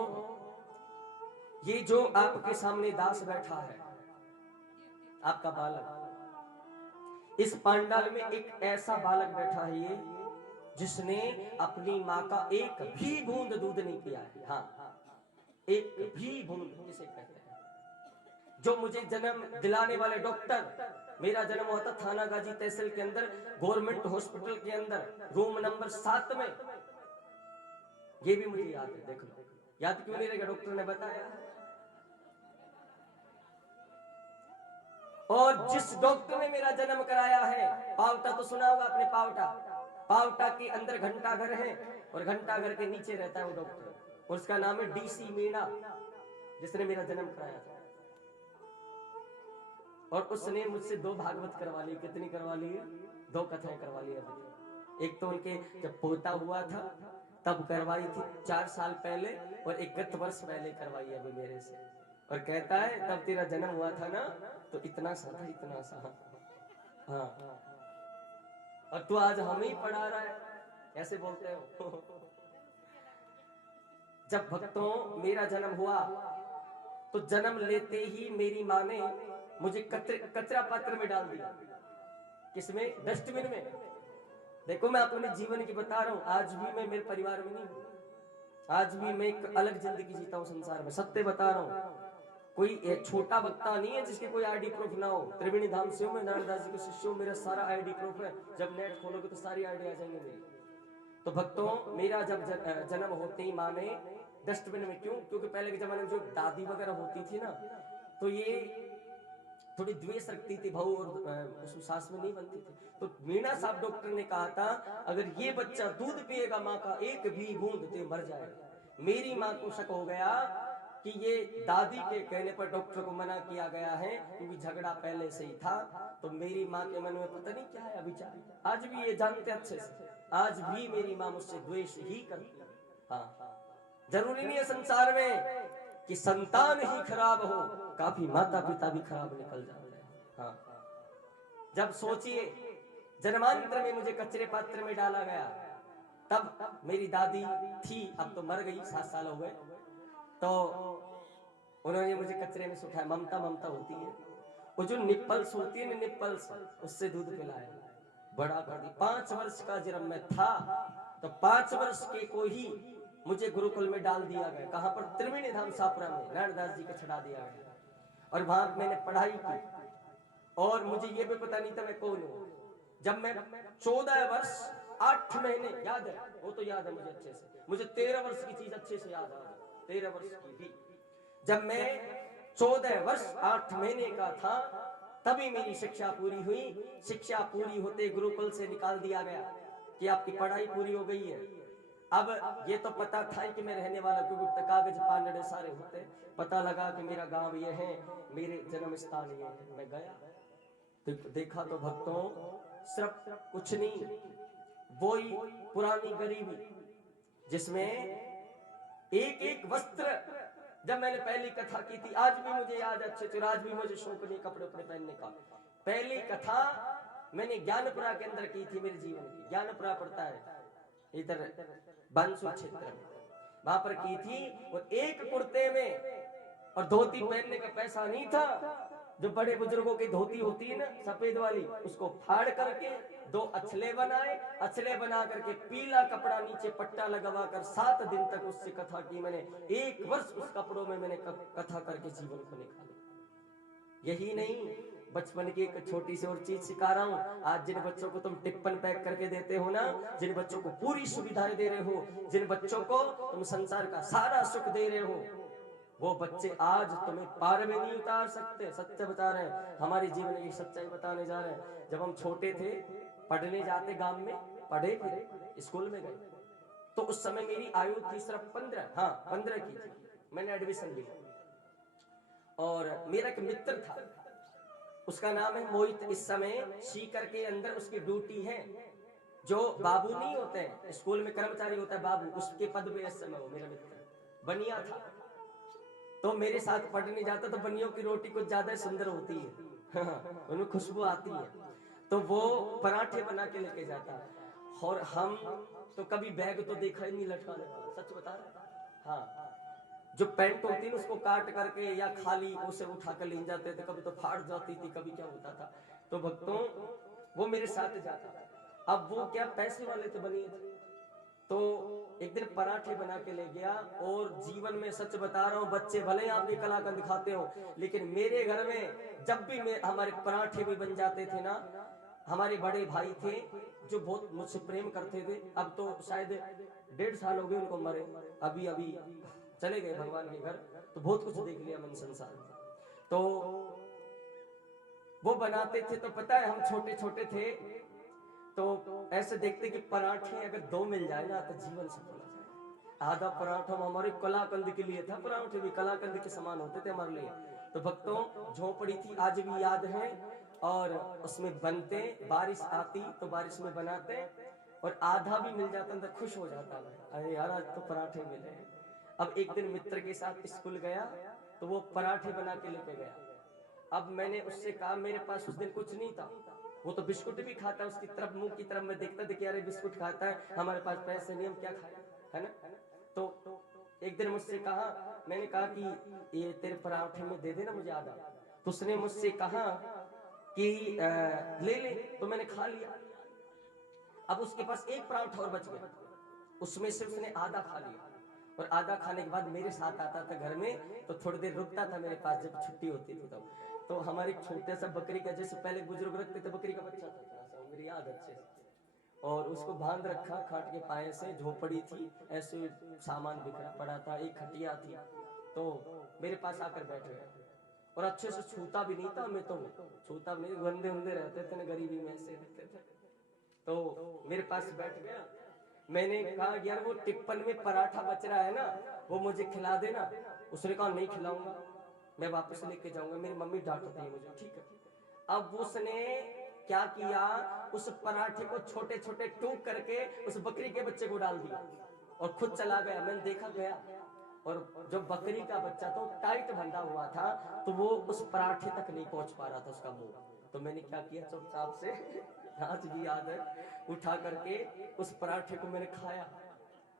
ये जो आपके सामने दास बैठा है, आपका बालक, इस पांडाल में एक ऐसा बालक बैठा है ये, जिसने अपनी माँ का एक भी बूंद दूध नहीं पिया है। हाँ, एक भी बूंद जिसे कहते हैं। जो मुझे जन्म दिलाने वाले डॉक्टर, मेरा जन्म हुआ था थाना गाजी तहसील के अंदर, गवर्नमेंट हॉस्पिटल के अंदर, रूम नंबर 7 में। ये भी मुझे याद है, देख लो। याद क्यों नहीं रहेगा, डॉक्टर ने बताया। और जिस डॉक्टर ने मेरा जन्म कराया है, पावटा तो सुना होगा आपने, पावटा। पावटा के अंदर घंटा घर है, और घंटा घर के नीचे रहता है वो डॉक्टर, और उसका नाम है डीसी मीणा, जिसने मेरा जन्म कराया था। और उसने मुझसे 2 भागवत करवा ली। कितनी करवा ली? 2 कथाएं करवा ली अभी। एक तो उनके जब पोता हुआ था तब करवाई थी 4 साल पहले, और एक गत वर्ष पहले करवाई अभी मेरे से। और कहता है तब तेरा जन्म हुआ था ना, तो इतना सा था, इतना सा। हाँ, और तू आज हमें ही पढ़ा रहा है, ऐसे बोलते हो। जब भक्तों मेरा जन्म हुआ, तो जन्म लेते ही मेरी माँ ने मुझे कचरा पात्र में डाल दिया। किसमें? डस्टबिन में। देखो, मैं अपने जीवन की बता रहा हूं, आज भी मैं मेरे परिवार में नहीं हूं, आज भी मैं एक अलग जिंदगी जीता हूं संसार में, सत्य बता रहा हूं। कोई एक छोटा वक्ता नहीं है जिसके कोई आईडी प्रूफ ना हो। त्रिवेणी धाम से हूं मैं, नारायणदास जी के शिष्य हूं, मेरा सारा आईडी प्रूफ है। जब नेट खोलोगे तो सारी आईडी आ जाएंगे मेरी। तो भक्तों, मेरा जब जन्म होते ही माँ ने डस्टबिन में, क्यों? क्योंकि पहले के जमाने में जो दादी वगैरह होती थी ना, तो ये थोड़ी द्वेष रखती थी, भाव और उसमें सास में नहीं बनती थी। तो मीणा साहब डॉक्टर ने कहा था, अगर ये बच्चा दूध पिएगा माँ का एक भी बूंद, तो मर जाएगा। मेरी माँ को शक हो गया कि ये दादी के कहने पर डॉक्टर को मना किया गया है, क्योंकि झगड़ा पहले से ही था। तो मेरी माँ के मन में पता नहीं क्या है विचार, आज भी ये जानते अच्छे से, आज भी मेरी माँ मुझसे द्वेष ही करती है। हाँ, जरूरी नहीं है संसार में कि संतान ही खराब हो, काफी माता पिता भी खराब निकल जाते हैं। हाँ, जब सोचिए जन्मांतर में मुझे कचरे पात्र में डाला गया, तब मेरी दादी थी, अब तो मर गई, 7 साल हो गए। तो उन्होंने मुझे कचरे में सुखाया, ममता ममता होती है, वो जो निप्पल्स होती है ना, निप्पल्स, उससे दूध पिलाया, बड़ा कर दी। 5 वर्ष का जब मैं था तो 5 वर्ष के को ही मुझे गुरुकुल में डाल दिया गया। कहां पर? त्रिवेणी धाम सापुरा में नारदास जी को छड़ा दिया गया, और वहां मैंने पढ़ाई की। और मुझे ये भी पता नहीं था मैं कौन हूं। जब मैं 14 वर्ष 8 महीने, याद है, वो तो याद है मुझे अच्छे से, मुझे 13 वर्ष की चीज अच्छे से याद आ, 13 वर्ष की भी, जब मैं 14 वर्ष 8 महीने का था तभी मेरी शिक्षा पूरी हुई। शिक्षा पूरी होते गुरुकुल से निकाल दिया गया कि आपकी पढ़ाई पूरी हो गई है। अब ये तो पता था कि मैं रहने वाला, क्योंकि कागज पानडे सारे होते, पता लगा कि मेरा गांव ये है, मेरे जन्म स्थान ये है। मैं गया तो देखा तो भक्तों सिर्फ कुछ नहीं, वही पुरानी गरीबी जिसमें एक एक वस्त्र, जब मैंने पहली कथा की थी, आज भी मुझे याद अच्छे से, आज भी मुझे शौक नहीं कपड़े अपने पहनने का। पहली कथा मैंने ज्ञानपुरा के अंदर की थी मेरे जीवन की। ज्ञानपुरा पड़ता है इधर बांसुर क्षेत्र में, वहां पर की थी। और एक कुर्ते में और धोती पहनने का पैसा नहीं था। जो बड़े बुजुर्गों की धोती होती है ना सफेद वाली, उसको फाड़ करके 2 अछले बनाए, अछले बना करके पीला कपड़ा नीचे पट्टा लगवा कर 7 दिन तक उससे कथा की मैंने। 1 वर्ष उस कपड़ों में मैंने कथा करके जीवन को निकाला। यही नहीं, बचपन की एक छोटी सी और चीज सिखा रहा हूं। आज जिन बच्चों को तुम टिप्पन पैक करके देते हो ना, जिन बच्चों को पूरी सुविधाएं दे रहे हो, जिन बच्चों को तुम संसार का सारा सुख दे रहे हो, वो बच्चे आज तुम्हें पार में नहीं उतार सकते। सत्य बता रहे हैं, हमारे जीवन की सच्चाई बताने जा रहे हैं। जब हम छोटे थे, पढ़ने जाते गांव में, पढ़े फिर स्कूल में गए, तो उस समय मेरी आयु थी सिर्फ 15 की थी। मैंने एडमिशन लिया और मेरा एक मित्र था, उसका नाम है मोहित। इस समय सीकर के अंदर उसकी ड्यूटी है। जो बाबू नहीं होते हैं स्कूल में, कर्मचारी होता है बाबू, उसके पद पे इस समय वो मेरा मित्र बनिया था। तो मेरे साथ पढ़ने जाता तो बनियों की रोटी कुछ ज्यादा सुंदर होती है, उनमें खुशबू आती है, तो वो पराठे बना के लेके जाता है। और हम तो कभी बैग तो देखा ही नहीं लटकाने वाला, सच बता रहे। हाँ, जो पैंट होती है उसको काट करके या खाली उसे उठा कर ले जाते थे, कभी तो फाड़ जाती थी, कभी क्या होता था। तो भक्तों वो मेरे साथ जाता। अब वो क्या पैसे वाले तो बनिए थे, तो एक दिन पराठे बना के ले गया। और जीवन में सच बता रहा हूँ, बच्चे भले ही आपकी कलाकंद दिखाते हो, लेकिन मेरे घर में जब भी हमारे पराठे भी बन जाते थे ना, हमारे बड़े भाई थे जो बहुत मुझसे प्रेम करते थे, अब तो शायद 1.5 साल हो गए उनको मरे, अभी अभी चले गए भगवान के घर। तो बहुत कुछ देख लिया मैंने संसार में। तो वो बनाते थे, तो पता है हम छोटे छोटे थे तो ऐसे देखते कि पराठे अगर 2 मिल जाए ना तो जीवन सफल हो जाए। आधा पराठा हमारे कलाकंद के लिए था, पराठे भी कलाकंद के समान होते थे हमारे लिए। तो भक्तों झोपड़ी थी, आज भी याद है, और उसमें बनते, बारिश आती तो बारिश में बनाते, और आधा भी मिल जाता तो खुश हो जाता मैं, अरे यार आज तो पराठे मिले। अब एक दिन मित्र के साथ स्कूल गया तो वो पराठे बना के लेके गया। अब मैंने उससे कहा, मेरे पास उस दिन कुछ नहीं था, वो तो बिस्कुट भी खाता, उसकी तरफ मुंह की तरफ मैं देखता देखिए अरे बिस्कुट खाता है, हमारे पास पैसे नहीं, हम क्या खाए, है ना। तो एक दिन मुझसे कहा, मैंने कहा कि ये तेरे पराठे में दे देना मुझे आधा। तो उसने मुझसे कहा कि ले ले, तो मैंने खा लिया। अब उसके पास एक पराठा और बच गया, उसमें से उसने आधा खा लिया। और आधा खाने के बाद मेरे साथ आता था घर में, तो थोड़ी देर रुकता था मेरे पास जब छुट्टी होती थी तब। तो हमारे छोटे सा बकरी का, जैसे पहले बुजुर्ग रखते थे बकरी का बच्चा था, मेरी याद अच्छे से, और उसको बांध रखा खाट के पाए से। झोपड़ी थी, ऐसे सामान बिखरा पड़ा था, एक खटिया थी, तो मेरे पास आकर बैठ गया। और अच्छे से छूता भी नहीं था, मैं तो छूता भी नहीं, गंदे उंदे रहते थे ना, गरीबी में ऐसे रहते थे। तो मेरे पास बैठ गया, मैंने कहा यार वो टिप्पन में पराठा बच रहा है ना, वो मुझे खिला देना। उसने कहा नहीं खिलाऊंगा, मैं वापस लेके जाऊंगा, मेरी मम्मी डांटती है मुझे। ठीक है। अब उसने क्या किया, उस पराठे को छोटे छोटे टूक करके उस बकरी के बच्चे को डाल दिया और खुद चला गया। मैंने देखा गया, और जो बकरी का बच्चा था टाइट बंधा हुआ था, तो वो उस पराठे तक नहीं पहुंच पा रहा था उसका मुंह। तो मैंने क्या किया, चुपचाप से, आज भी याद है, उठा करके उस पराठे को मैंने खाया,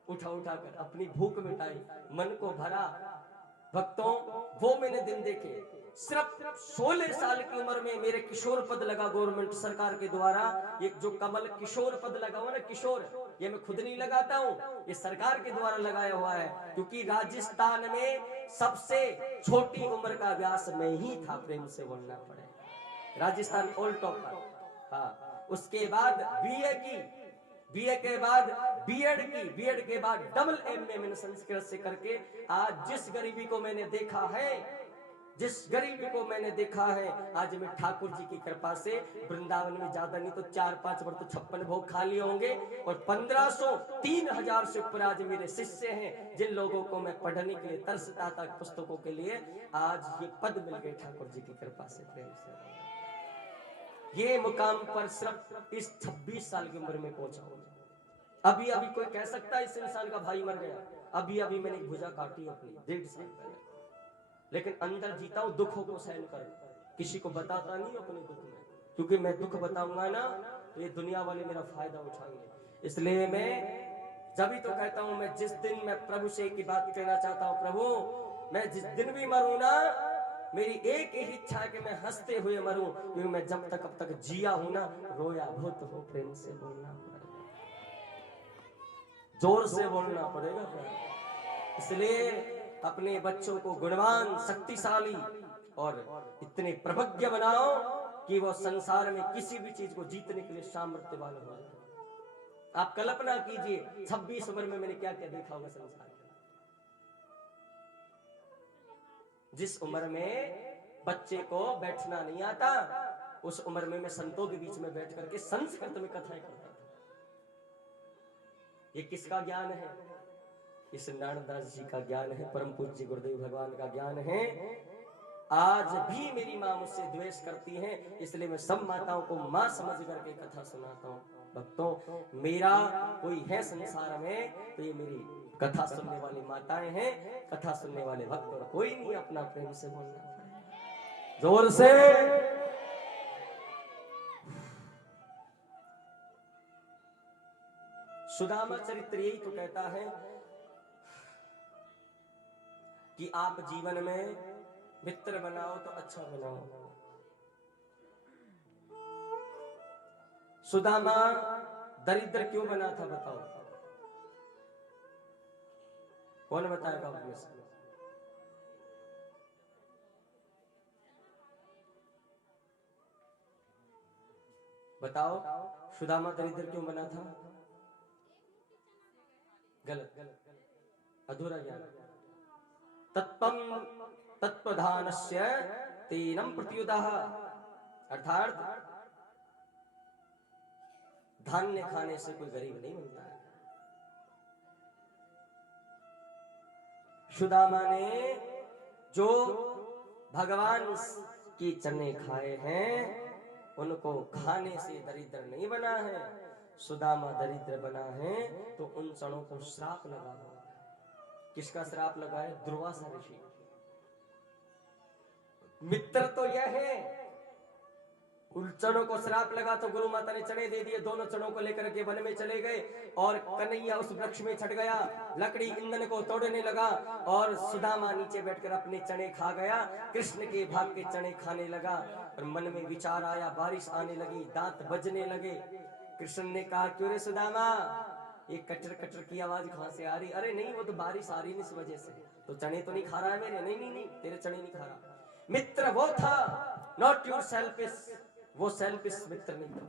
उठा उठा कर अपनी भूख मिटाई, मन को भरा। भक्तों, वो मैंने दिन देखे। सिर्फ 16 साल की उम्र में मेरे किशोर पद लगा गवर्नमेंट सरकार के द्वारा। ये जो कमल किशोर पद लगा हुआ ना, किशोर, ये मैं खुद नहीं लगाता हूँ, ये सरकार के द्वारा लगाया हुआ है। क्योंकि राजस्थान में सबसे छोटी उम्र का व्यास मैं ही था, प्रेम से बोलना पड़े। राजस्थान ऑल टॉप का। हाँ, उसके बाद बीए की, बीए के बाद बीएड की, बीएड के बाद डबल एमए मैंने संस्कृत से करके आज जिस गरीबी को मैंने देखा है, जिस गरीबी को मैंने देखा है, आज मैं ठाकुर जी की कृपा से वृंदावन में ज्यादा नहीं तो 4-5 बार तो 56 भोग खा लिए होंगे, और 1500 3000 से ऊपर आज मेरे शिष्य हैं, जिन लोगों को मैं पढ़ने के लिए तरसता था पुस्तकों के लिए, आज ये पद मिल गए ठाकुर जी की कृपा से, प्रेम से। ये मुकाम पर सिर्फ इस 26 साल की उम्र में पहुंचा हूं। अभी अभी कोई कह सकता है इस इंसान का भाई मर गया? अभी अभी मैंने भुजा काटी अपनी 1.5 साल पहले, लेकिन अंदर जीता हूं दुखों को सहन कर, किसी को बताता नहीं अपने दुख में, क्योंकि मैं दुख बताऊंगा ना तो ये दुनिया वाले मेरा फायदा उठाएंगे। इसलिए मैं जब भी तो कहता हूं, मैं जिस दिन मैं प्रभु से एक ही बात कहना चाहता हूं, प्रभु मैं जिस दिन भी मरूं ना, मेरी एक ही इच्छा है कि मैं हंसते हुए मरूं, क्योंकि मैं जब तक अब तक जिया हूं ना, रोया बहुत हो, प्रेम से बोलना पड़ेगा, जोर से बोलना पड़ेगा। इसलिए अपने बच्चों को गुणवान, शक्तिशाली और इतने प्रभज्ञ बनाओ कि वो संसार में किसी भी चीज को जीतने के लिए सामर्थ्य वाला हो। आप कल्पना कीजिए 26 उम्र में मैंने क्या क्या देखा होगा संसार में। जिस उम्र में बच्चे को बैठना नहीं आता, उस उम्र में मैं संतों के बीच में बैठ करके संस्कृत में कथाएं करता था। ये किसका ज्ञान है? इस नारायणदास जी का ज्ञान है, परम पूज्य गुरुदेव भगवान का ज्ञान है। आज भी मेरी माँ मुझसे द्वेष करती है, इसलिए मैं सब माताओं को माँ समझ करके कथा सुनाता हूँ। भक्तों, मेरा कोई है संसार में तो ये मेरी कथा सुनने वाली माताएं हैं, कथा सुनने वाले भक्त, और कोई नहीं। अपना प्रेम से बोलना जोर से। सुदामा चरित्र यही तो कहता है कि आप जीवन में मित्र बनाओ तो अच्छा बनाओ। सुदामा दरिद्र क्यों बना था बताओ? कौन बताएगा आप में से? बताओ, सुदामा दरिद्र क्यों बना था? गलत, अधूरा ज्ञान। तत्पम तत्प्रधानस्य तेनम प्रत्युदः, अर्थात धान्य खाने से कोई गरीब नहीं बनता है। सुदामा ने जो भगवान के चने खाए हैं, उनको खाने से दरिद्र नहीं बना है। सुदामा दरिद्र बना है तो उन चनों को श्राप लगा है। किसका श्राप लगा है? दुर्वासा ऋषि। मित्र तो यह है, उन चनों को श्राप लगा तो गुरु माता ने चने दे दिए, दोनों चनों को लेकर के वन में चले गए, और कन्हैया उस वृक्ष में चढ़ गया, लकड़ी ईंधन को तोड़ने लगा, और सुदामा नीचे बैठकर अपने चने खा गया। कृष्ण के भाग के चने खाने लगा, और मन में विचार आया, बारिश आने लगी, दांत बजने लगे। कृष्ण ने कहा, क्यों रे सुदामा, ये कटर कटर की आवाज कहां से आ रही? अरे नहीं, वो तो बारिश आ रही है इस वजह से। तो चने तो नहीं खा रहा है मेरे? नहीं नहीं नहीं, तेरे चने नहीं खा रहा। मित्र वो था, नॉट योर सेल्फिश, वो सेल्फिश मित्र नहीं था।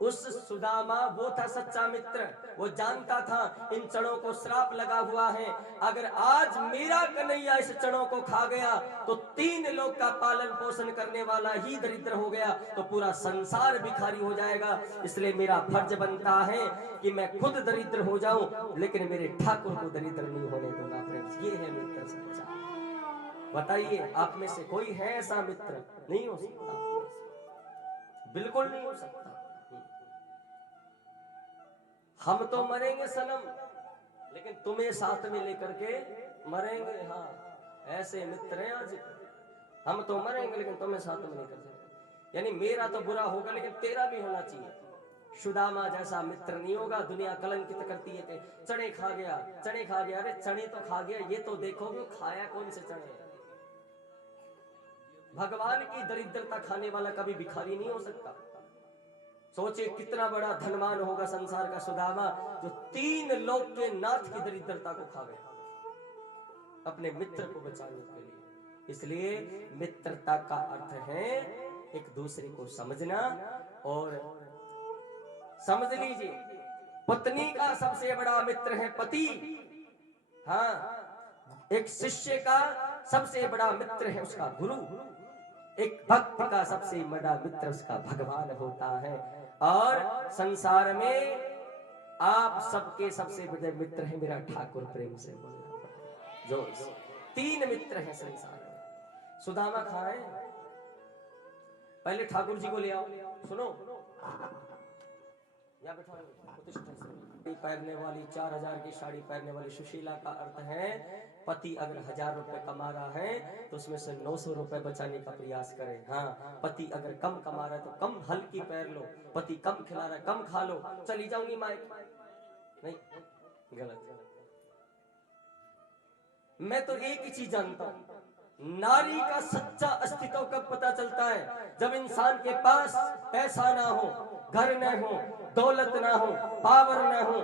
उस सुदामा वो था सच्चा मित्र। वो जानता था इन चनों को श्राप लगा हुआ है, अगर आज मेरा कन्हैया इस चनों को खा गया तो 3 लोग का पालन पोषण करने वाला ही दरिद्र हो गया, तो पूरा संसार भिखारी हो जाएगा। इसलिए मेरा फर्ज बनता है कि मैं खुद दरिद्र हो जाऊं, लेकिन मेरे ठाकुर को दरिद्र नहीं होने दूंगा। फ्रेंड्स, ये है मित्र सच्चा। बताइए, आप में से कोई है ऐसा मित्र? नहीं हो सकता, बिल्कुल नहीं हो सकता। हम तो मरेंगे सनम, लेकिन तुम्हें साथ में लेकर के मरेंगे। हाँ, ऐसे मित्र हैं आज। हम तो मरेंगे लेकिन तुम्हें साथ में लेकर के, यानी मेरा तो बुरा होगा लेकिन तेरा भी होना चाहिए। सुदामा जैसा मित्र नहीं होगा। दुनिया कलंकित करती है कि चने खा गया, चने खा गया। अरे चने तो खा गया, ये तो देखो वो खाया कौन से चने। भगवान की दरिद्रता खाने वाला कभी भिखारी नहीं हो सकता। सोचे कितना बड़ा धनवान होगा संसार का सुदामा, जो 3 लोक के नाथ की दरिद्रता को खा गया अपने मित्र को बचाने के लिए। इसलिए मित्रता का अर्थ है एक दूसरे को समझना। और समझ लीजिए, पत्नी का सबसे बड़ा मित्र है पति। हाँ, एक शिष्य का सबसे बड़ा मित्र है उसका गुरु। एक भक्त का सबसे बड़ा मित्र उसका भगवान होता है। और संसार में आप सबके सबसे बड़े मित्र हैं मेरा ठाकुर। प्रेम से बोलना, जो 3 मित्र हैं संसार में। सुदामा कहाँ है? पहले ठाकुर जी को ले आओ। सुनो, यहाँ बैठा पहनने वाली 4000 की साड़ी पहनने वाली सुशीला का अर्थ है पति अगर 1000 रुपए कमा रहा है तो उसमें से 900 रुपए बचाने का प्रयास करे। हाँ, पति अगर कम कमा रहा है तो कम हल्की पैर लो, पति कम खिला रहा है कम खा लो। चली जाऊंगी माइक, नहीं, गलत। मैं तो एक ही चीज जानता हूं, नारी का सच्चा अस्तित्व कब पता चलता है? जब इंसान के पास पैसा ना हो, घर न हो, दौलत ना हो, पावर न हो,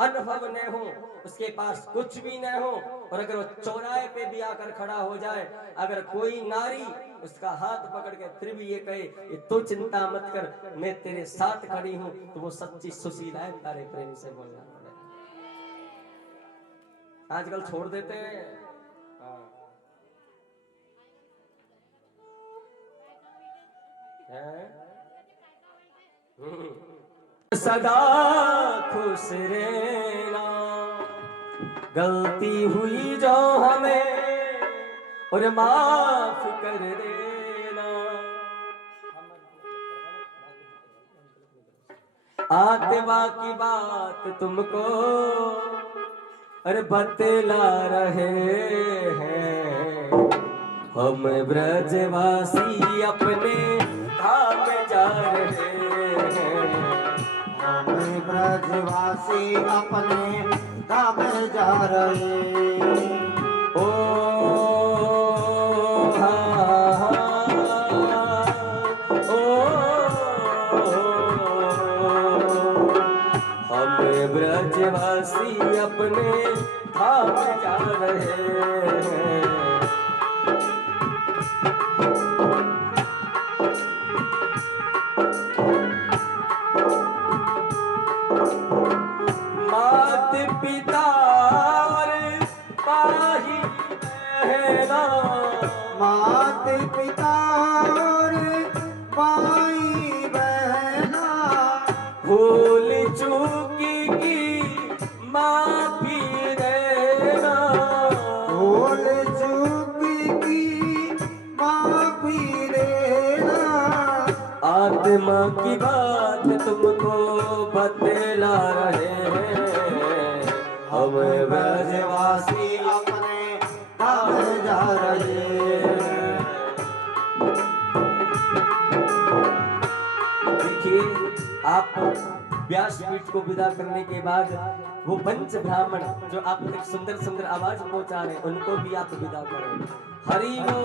अनुभव न हो, उसके पास कुछ भी न हो, और अगर वो चौराहे पे भी आकर खड़ा हो जाए, अगर कोई नारी उसका हाथ पकड़ के फिर भी ये कहे ये तो चिंता मत कर मैं तेरे साथ खड़ी हूं, तो वो सच्ची सुशीला है। तारे प्रेम से बोलना आजकल छोड़ देते हैं। सदा खुश रहना, गलती हुई जो हमें और माफ कर देना। आत्मा की बात तुमको अरे बतला रहे हैं, हम ब्रजवासी अपने धाम जा रहे हैं। हम ब्रजवासी अपने धाम जा रहे। ओ हम ब्रजवासी अपने धाम जा रहे हैं। मात पिता और भाई बहना, मात पिता और भाई बहना, भूल चूकी की माफी देना, भूल चूकी की माफी देना। आत्मा की बात तुमको बतला रहे हैं, हम ब्रजवासी अपने धाम जा रहे हैं। देखिए, आप व्यासपीठ को विदा करने के बाद वो पंच ब्राह्मण जो आप तक सुंदर सुंदर आवाज पहुंचा रहे हैं उनको भी आप विदा करें। हरि बोल।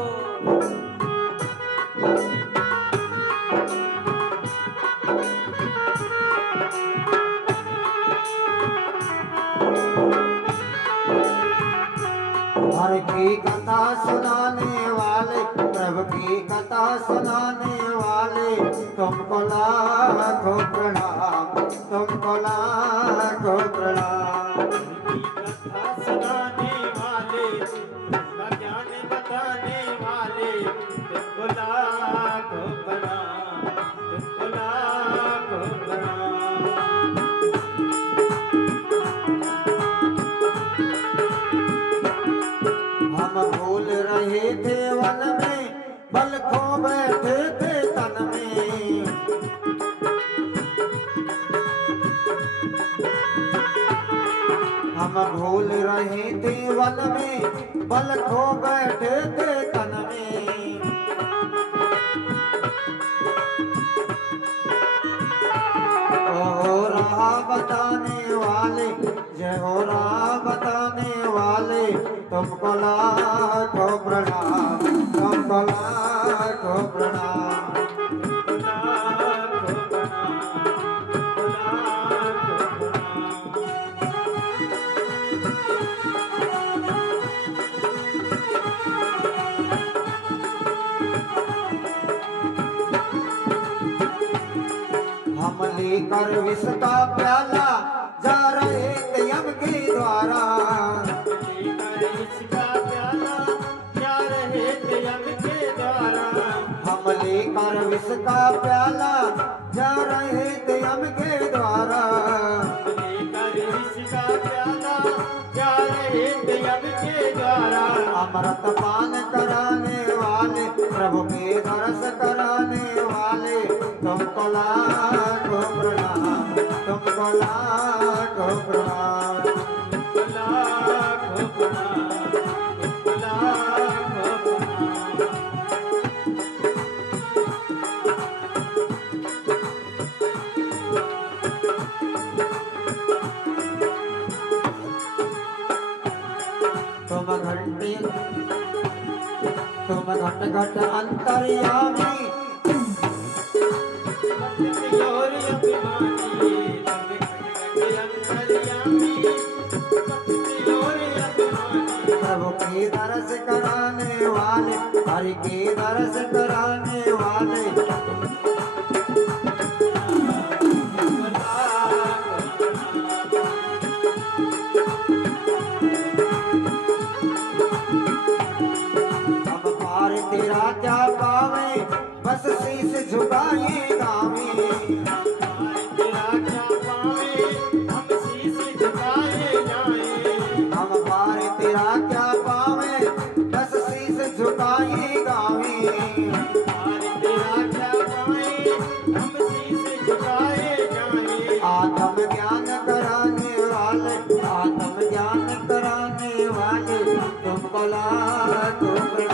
हर की कथा सुनाने वाले, प्रभु की कथा सुनाने वाले, तुमको लाखों प्रणाम, तुमको लाखों प्रणाम। कथा सुनाने वाले, उसका ज्ञान बताने वाले, तुमको लाखों प्रणाम, तुमको लाखों प्रणाम। हम भूल रहे थे वन में, बल खो बैठे थे तन में। हम भूल रहे थे वन में, बल खो बैठे थे तन में। ओ बताने वाले, जय हो राम बताने वाले, तुमको लाखों प्रणाम, तुमको लाखों प्रणाम। हम लेकर विष का प्याला जा रहे थे यम के द्वारा, इसका प्याला जा रहे थे यम के द्वारा। हम लेकर विष का प्याला जा रहे थे यम के द्वारा। लेकर इसका प्याला जा रहे थे यम के द्वारा। अमृत पान कराने वाले, प्रभु के दर्श कराने वाले, तुमको लाखों प्रणाम, तुमको लाखों प्रणाम। लाखों प्रणाम, लाखों प्रणाम। तुम घट घट अंतर्यामी, और अभिमानी, तुम घट अंतर्यामी, और अभिमानी। प्रभु के दर्श कराने वाले, हरि के दर्श कराने वाले, अब पार तेरा क्या पावे, बस शीश झुकाए गावे। तेरा क्या पावे, हम शीश झुकाए जाएं। हम पार तेरा क्या पावे, बस शीश झुकाए गावे। तेरा क्या पावे, हम शीश झुकाए जाएं। आत्म ज्ञान कराने वाले, आत्म ज्ञान कराने वाले, तुमको लाखों प्रणाम।